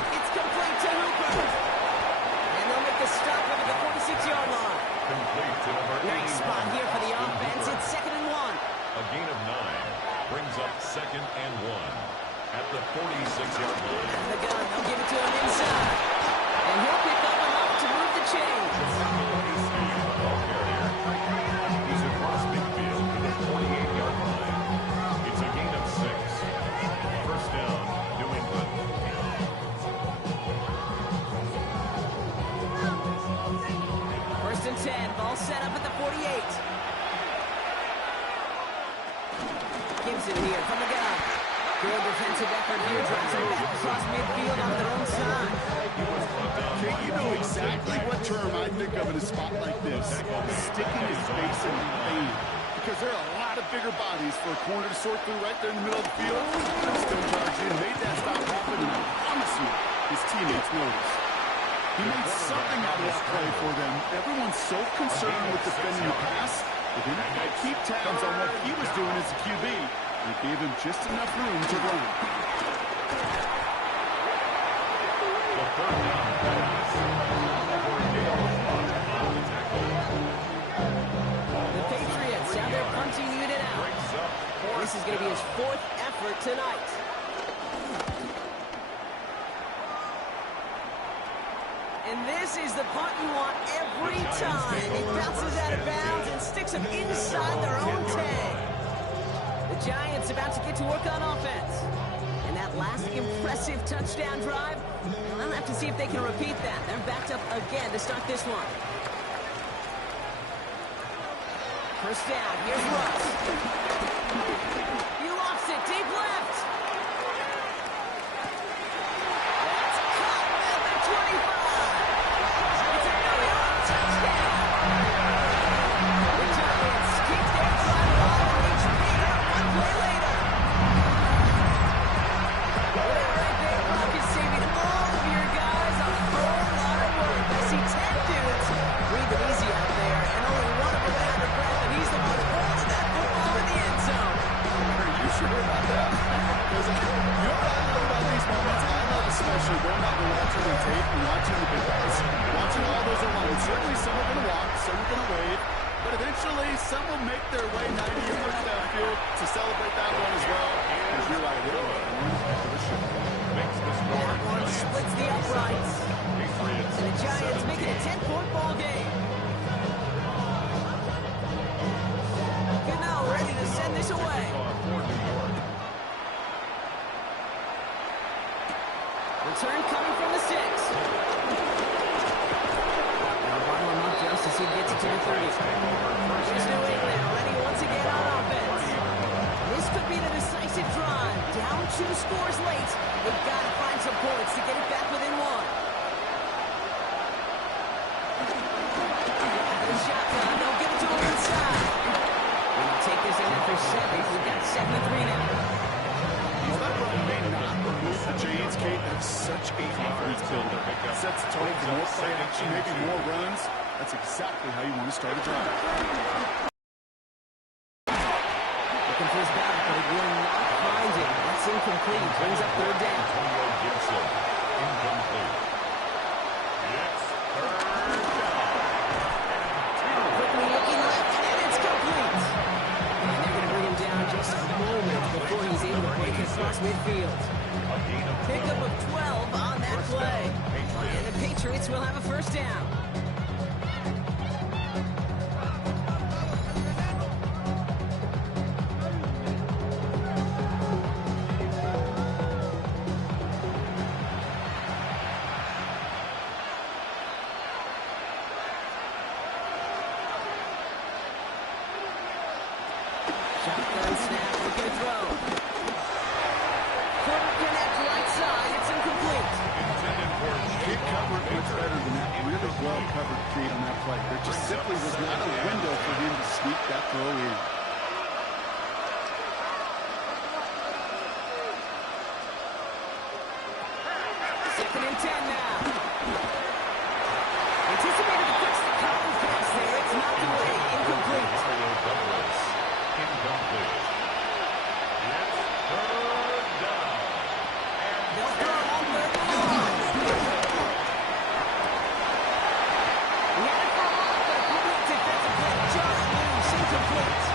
It's complete to Hooper. And they'll make the stop over the 46-yard line. Complete to number 81. Nice spot here for the offense. It's 2nd and 1. A gain of 9 brings up 2nd and 1 at the 46-yard line. And the gun, they'll give it to him inside. And he'll pick up enough to move the chains. He's across midfield to the 48-yard line. It's a gain of 6. First down, New England. First and 10, ball set up at the 48. Gibson here from the gun. Good defensive effort here, drives them back across midfield on their own side. Kate, you know exactly what term I think of in a spot like this. Sticking his face in the paint. Because there are a lot of bigger bodies for a corner to sort through right there in the middle of the field. Still charged in, made that stop happen, and I promise you, his teammates noticed. He made something out of that play for them. Everyone's so concerned with defending the pass, they didn't quite keep tabs on what he was doing as a QB. It gave him just enough room to run. The Patriots have their punting unit out. This is going to be his 4th effort tonight. And this is the punt you want every time. It bounces out of bounds and sticks them inside their own 10. The Giants about to get to work on offense. And that last impressive touchdown drive, I'll have to see if they can repeat that. They're backed up again to start this one. First down, here's Russ. He lost it, deep left. That's caught at the 25. It's a no-yard touchdown. The Giants keep their drive alive and reach bigger one play later. Right there, Brock is saving all of your guys a whole lot of work. I see 10 dudes breathing easy out there, and only one of them out of breath, and he's the one holding that football in the end zone. Are you sure about that? to celebrate that one as well. Because you're right, it was one heck of a show. Makes the score. That one Giants splits the uprights. Patriots And the Giants make it a 10-point ball game. Gano ready to send this away. For New York. Return coming from the 6. Now bottle him up just as he gets it to the 30. Here's New England ready once again on offense. This could be the decisive drive. Down 2 scores late. They've got to find some points to get it back within 1. The shotgun, they'll give it to him inside. We'll take this in after 7. We've got 7-3 now. Well, that run may not remove the chains, Kate. That's such a offense builder. It sets the tone for more play action, maybe more runs. That's exactly how you want to start a drive. Looking for his back, but it will not find him. That's incomplete. Brings up 3rd down. Antonio Gibson. Incomplete. It's 3rd down. Quickly looking left, and it's complete. And they're going to bring him down just a moment before he's able to break across midfield. A gain of Pickup of 12 on that play. And the Patriots will have a 1st down. Shotgun snap, looking to throw. Couldn't connect right side, it's incomplete. intended for Kate covered much better than that. Really well covered, Kate, on that play. There just simply was not a window for him to sneak that throw in. Second and 10 now. Anticipated to fix the common pass there. It's knocked away. Incomplete. Mario Douglas. Incomplete. It's 3rd down. They'll throw on 3rd and long. He had it for a while, but a complete defensive play. Just loose. Incomplete.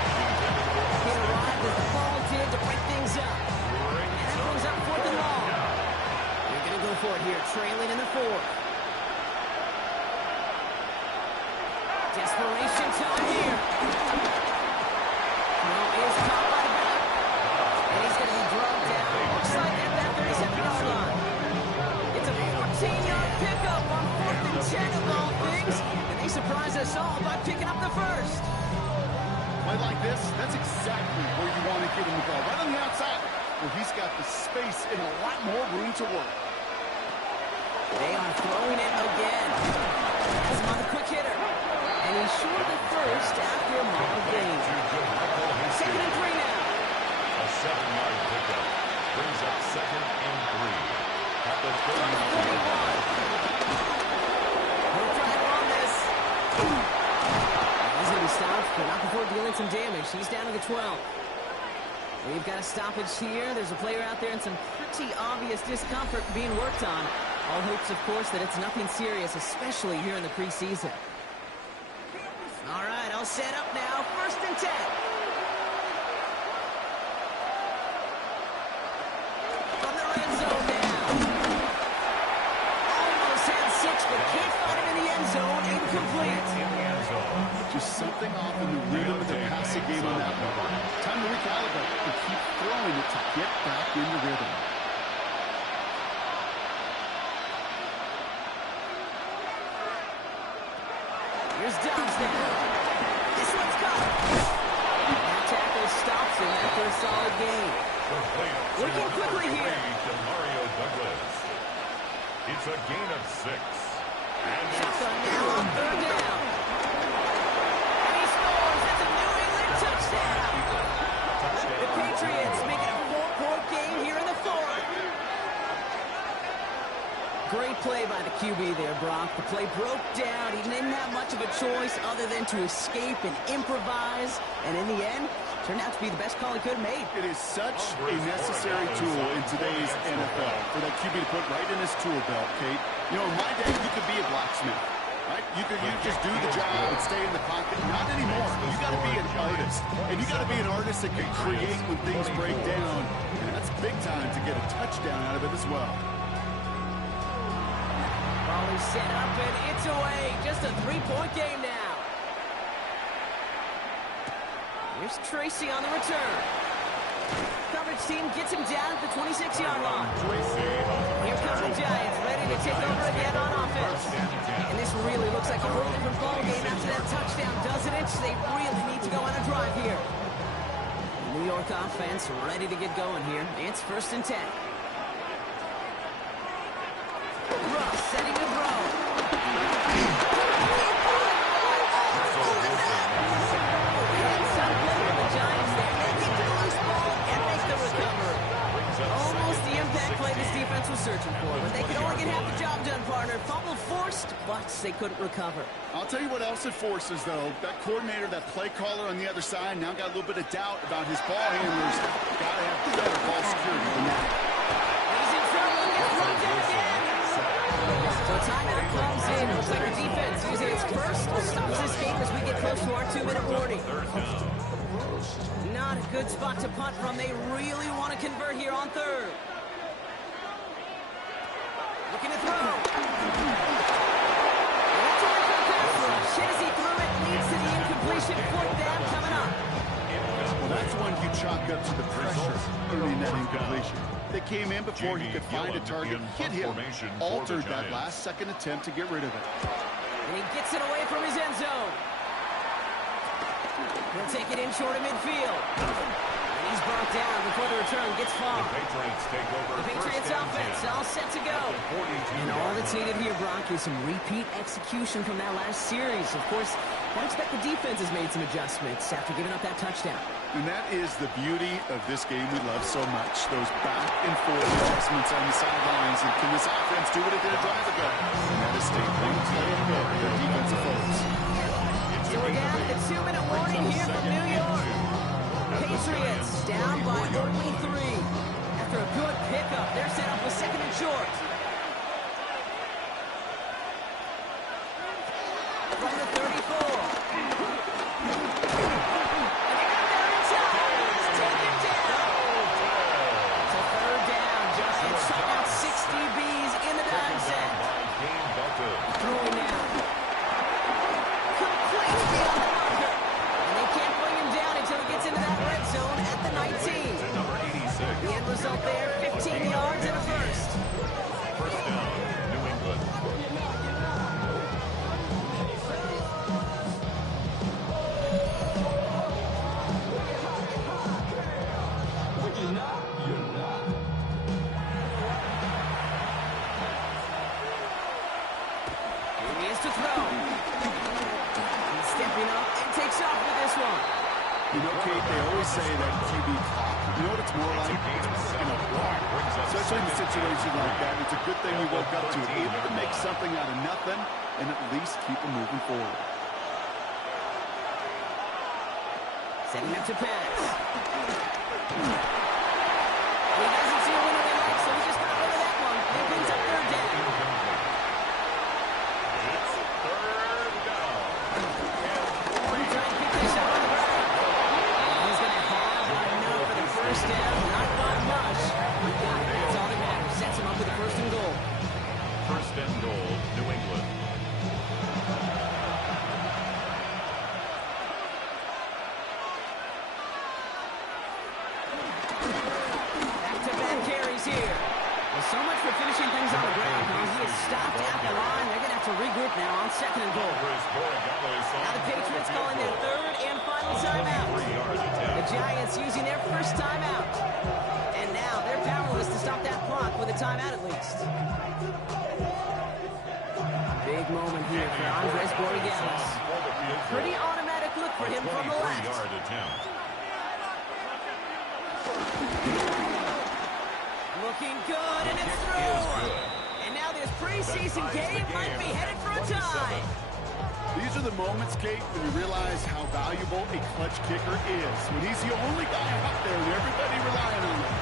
He arrived as the ball did to break things up. And that brings up 4th and long. They're going to go for it here, trailing in the 4th. Desperation time here. Now is caught by the back. And he's going to be drugged down. Looks like at that 37-yard line. It's a 14-yard pickup on 4th and 10 of all things. And they surprise us all by picking up the 1st. Play like this, that's exactly where you want to get him the ball. Right on the outside, where he's got the space and a lot more room to work. They are throwing it again. Has him on the quick hitter. And he's short of the 1st after a model gain. 2nd and 3 now. A 7-yard pickup. Brings up 2nd and 3. At the 31. No pressure on this. He's going to be stopped, but not before dealing some damage. He's down to the 12. We've got a stoppage here. There's a player out there in some pretty obvious discomfort being worked on. All hopes, of course, that it's nothing serious, especially here in the preseason. All right, all set up now. 1st and 10. From the red zone now. Almost had 6, but can't find him in the end zone. Incomplete. In the end zone. Just something off in the rhythm of the passing game on that one. Time to recalibrate and keep throwing it to get back in the rhythm. Here's Dobbs now. This one's caught. That tackle stops him after a solid gain. Working quickly here. To Mario Douglas. It's a gain of 6. And Shotgun now on 3rd down. And he scores. That's a New England touchdown. The Patriots make it a 4-point game here in the 4th. Great play by the QB there, Brock. The play broke down. He didn't have much of a choice other than to escape and improvise. And in the end, turned out to be the best call he could have made. It is such a necessary tool in today's NFL for that QB to put right in his tool belt, Kate. You know, in my day, you could be a blacksmith. Right? You just do the job and stay in the pocket. Not anymore. You got to be an artist. And you got to be an artist that can create when things break down. And that's big time to get a touchdown out of it as well. Ball is set up and it's away. Just a 3-point game now. Here's Tracy on the return. Coverage team gets him down at the 26-yard line. Here come the Giants, ready to take over again on offense. And this really looks like a whole different ball game after that touchdown, doesn't it? They really need to go on a drive here. New York offense ready to get going here. It's 1st and 10. Russ setting the throw. And some play for the Giants there. They keep the loose ball and make the recovery. Almost the impact play this defense was searching for, but they could only get half the job done, partner. Fumble forced, but they couldn't recover. I'll tell you what else it forces, though. That coordinator, that play caller on the other side, now got a little bit of doubt about his ball handlers. Got to have better ball security than that. He's in trouble and gets run down again. So timeout comes in. Looks like the defense using its first stops this game as we get close to our 2-minute warning. Not a good spot to punt from. They really want to convert here on 3rd. Looking to throw. As he threw it, leads to the incompletion. 4th down coming up. Well, that's one you chalk up to the pressure earning that incompletion. They came in before he could find a target, hit him, altered that last-second attempt to get rid of it. And he gets it away from his end zone. He'll take it in short of midfield. And he's brought down before the return gets far. The Patriots offense all set to go. And all that's needed here, Brock, is some repeat execution from that last series. Of course, I expect the defense has made some adjustments after giving up that touchdown. And that is the beauty of this game we love so much. Those back-and-forth adjustments on the sidelines. And can this offense do what it did a drive ago? And that is stay play for their defensive folks. So we're down to the 2-minute warning here from New York. Patriots down by only 3. After a good pickup, they're set up with 2nd and short. From the 34. Throwing now. Complete beyond the marker. And they can't bring him down until he gets into that red zone at the 19. The end result there, 15 yards and a first. First down, New England. To throw. He's stepping up and takes off with this one. You know, Kate, they always say that QB clock. You know what it's more like? It's picking up block. Especially in a situation like that. It's a good thing you woke up to it. Able to make something out of nothing and at least keep them moving forward. Setting up to pass. He doesn't see a winner they like, so he just got rid of that one. It brings up 3rd down. First and goal, New England. Back-to-back carries here. Well, so much for finishing things on the ground. He is stopped at the line. They're going to have to regroup now on 2nd and goal. Now the Patriots calling their 3rd and final timeout. The Giants using their first timeout. And now they're powerless to stop that clock with a timeout at least. Big moment here for Andres Borregales. Pretty automatic look for him from the left. Looking good, and it's through. And now this preseason game might be headed for a tie. These are the moments, Kate, when you realize how valuable a clutch kicker is. When he's the only guy out there and everybody relying on him,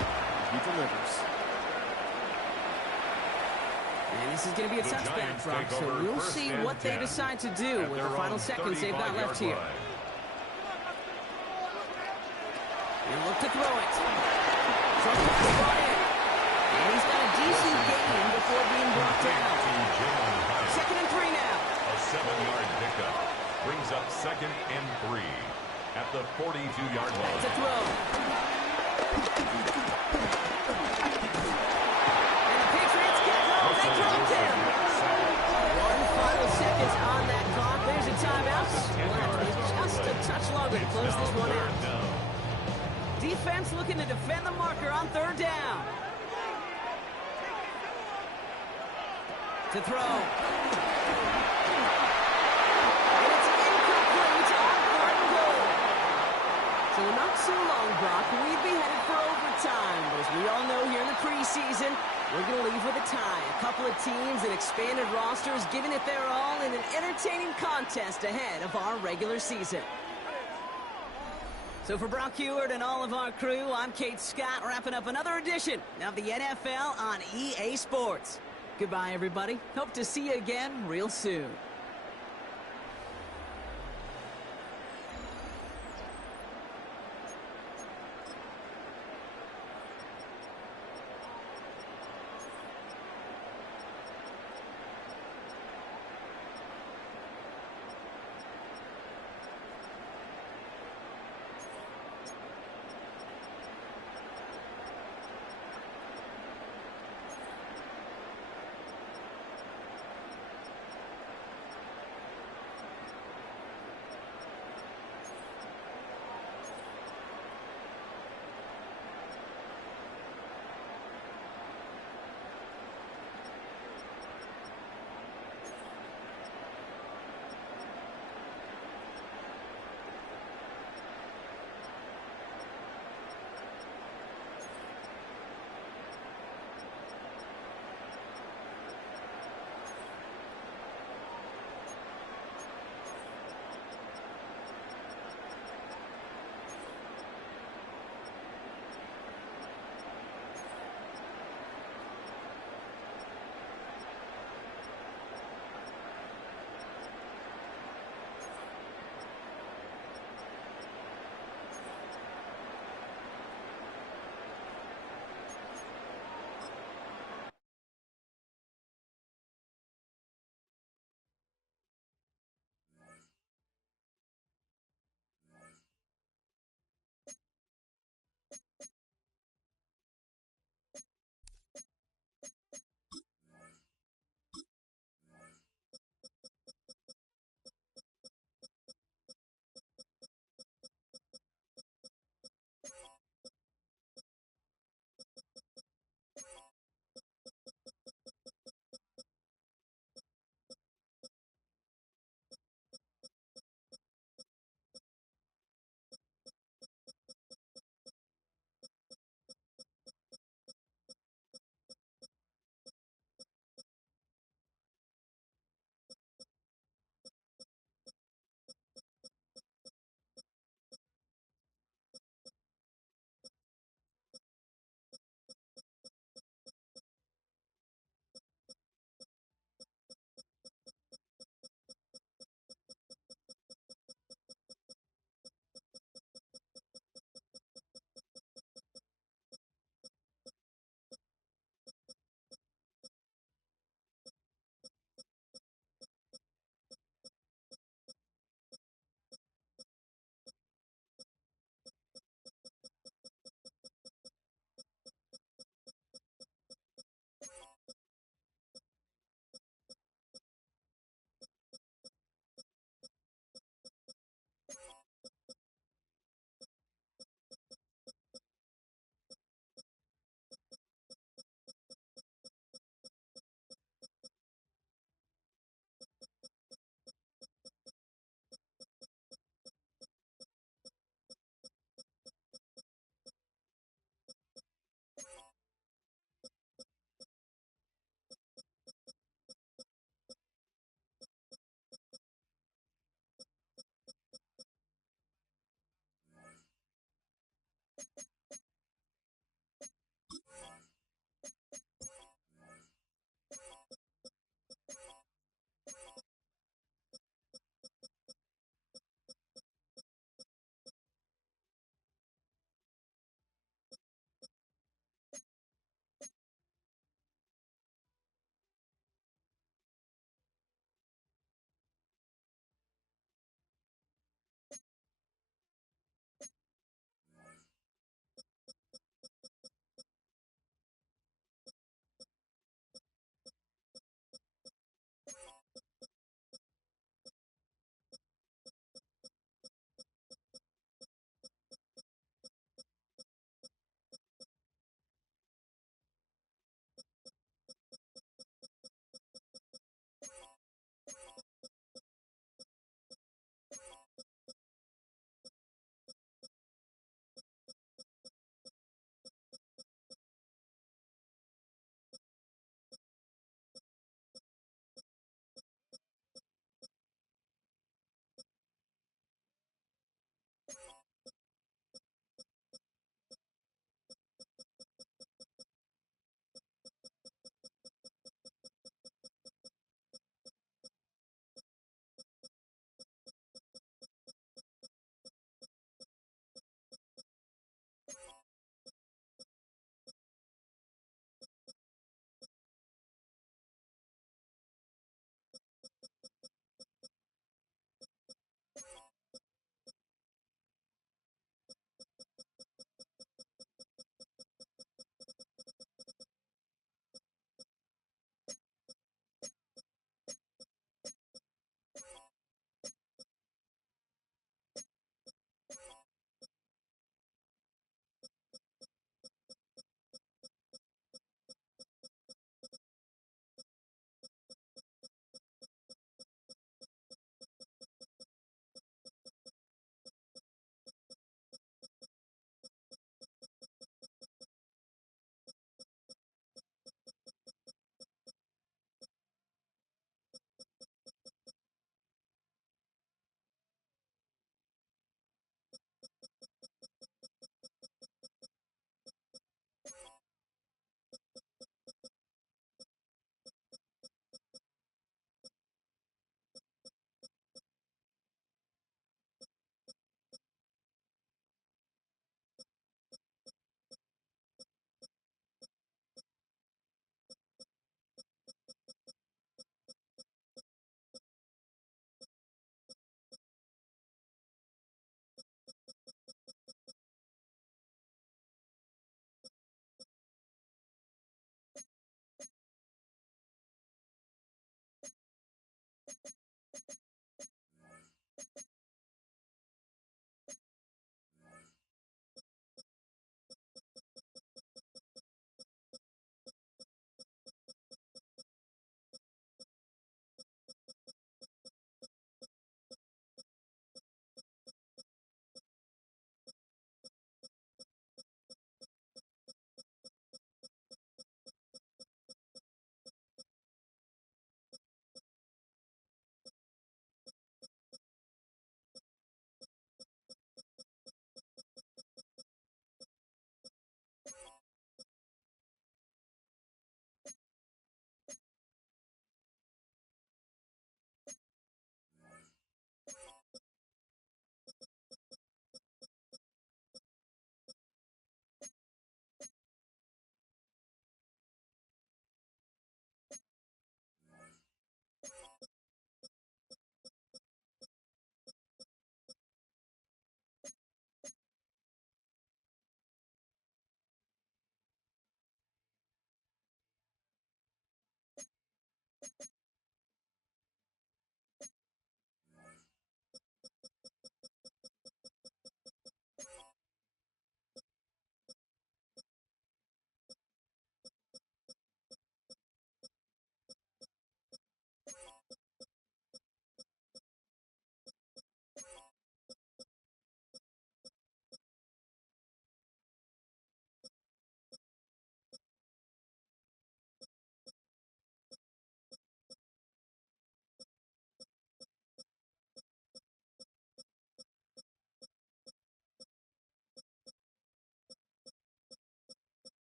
he delivers. And this is going to be a touchback, Brock, so we'll see what they decide to do with the final seconds they've got left here. And look to throw it. Short pass brought in. And he's got a decent gain before being brought down. 2nd and 3 now. A 7-yard pickup brings up 2nd and 3 at the 42-yard line. It's a throw. And the Patriots get home. They dropped him. 1 final seconds on that clock. There's a timeout. We'll have to be just a touch longer to close this one out. Defense looking to defend the marker on 3rd down. To throw. And it's incomplete on 3rd and goal. So not too long, Brock, we'd be headed for overtime. But as we all know here in the preseason, we're going to leave with a tie. A couple of teams and expanded rosters giving it their all in an entertaining contest ahead of our regular season. So for Brock Heward and all of our crew, I'm Kate Scott, wrapping up another edition of the NFL on EA Sports. Goodbye, everybody. Hope to see you again real soon.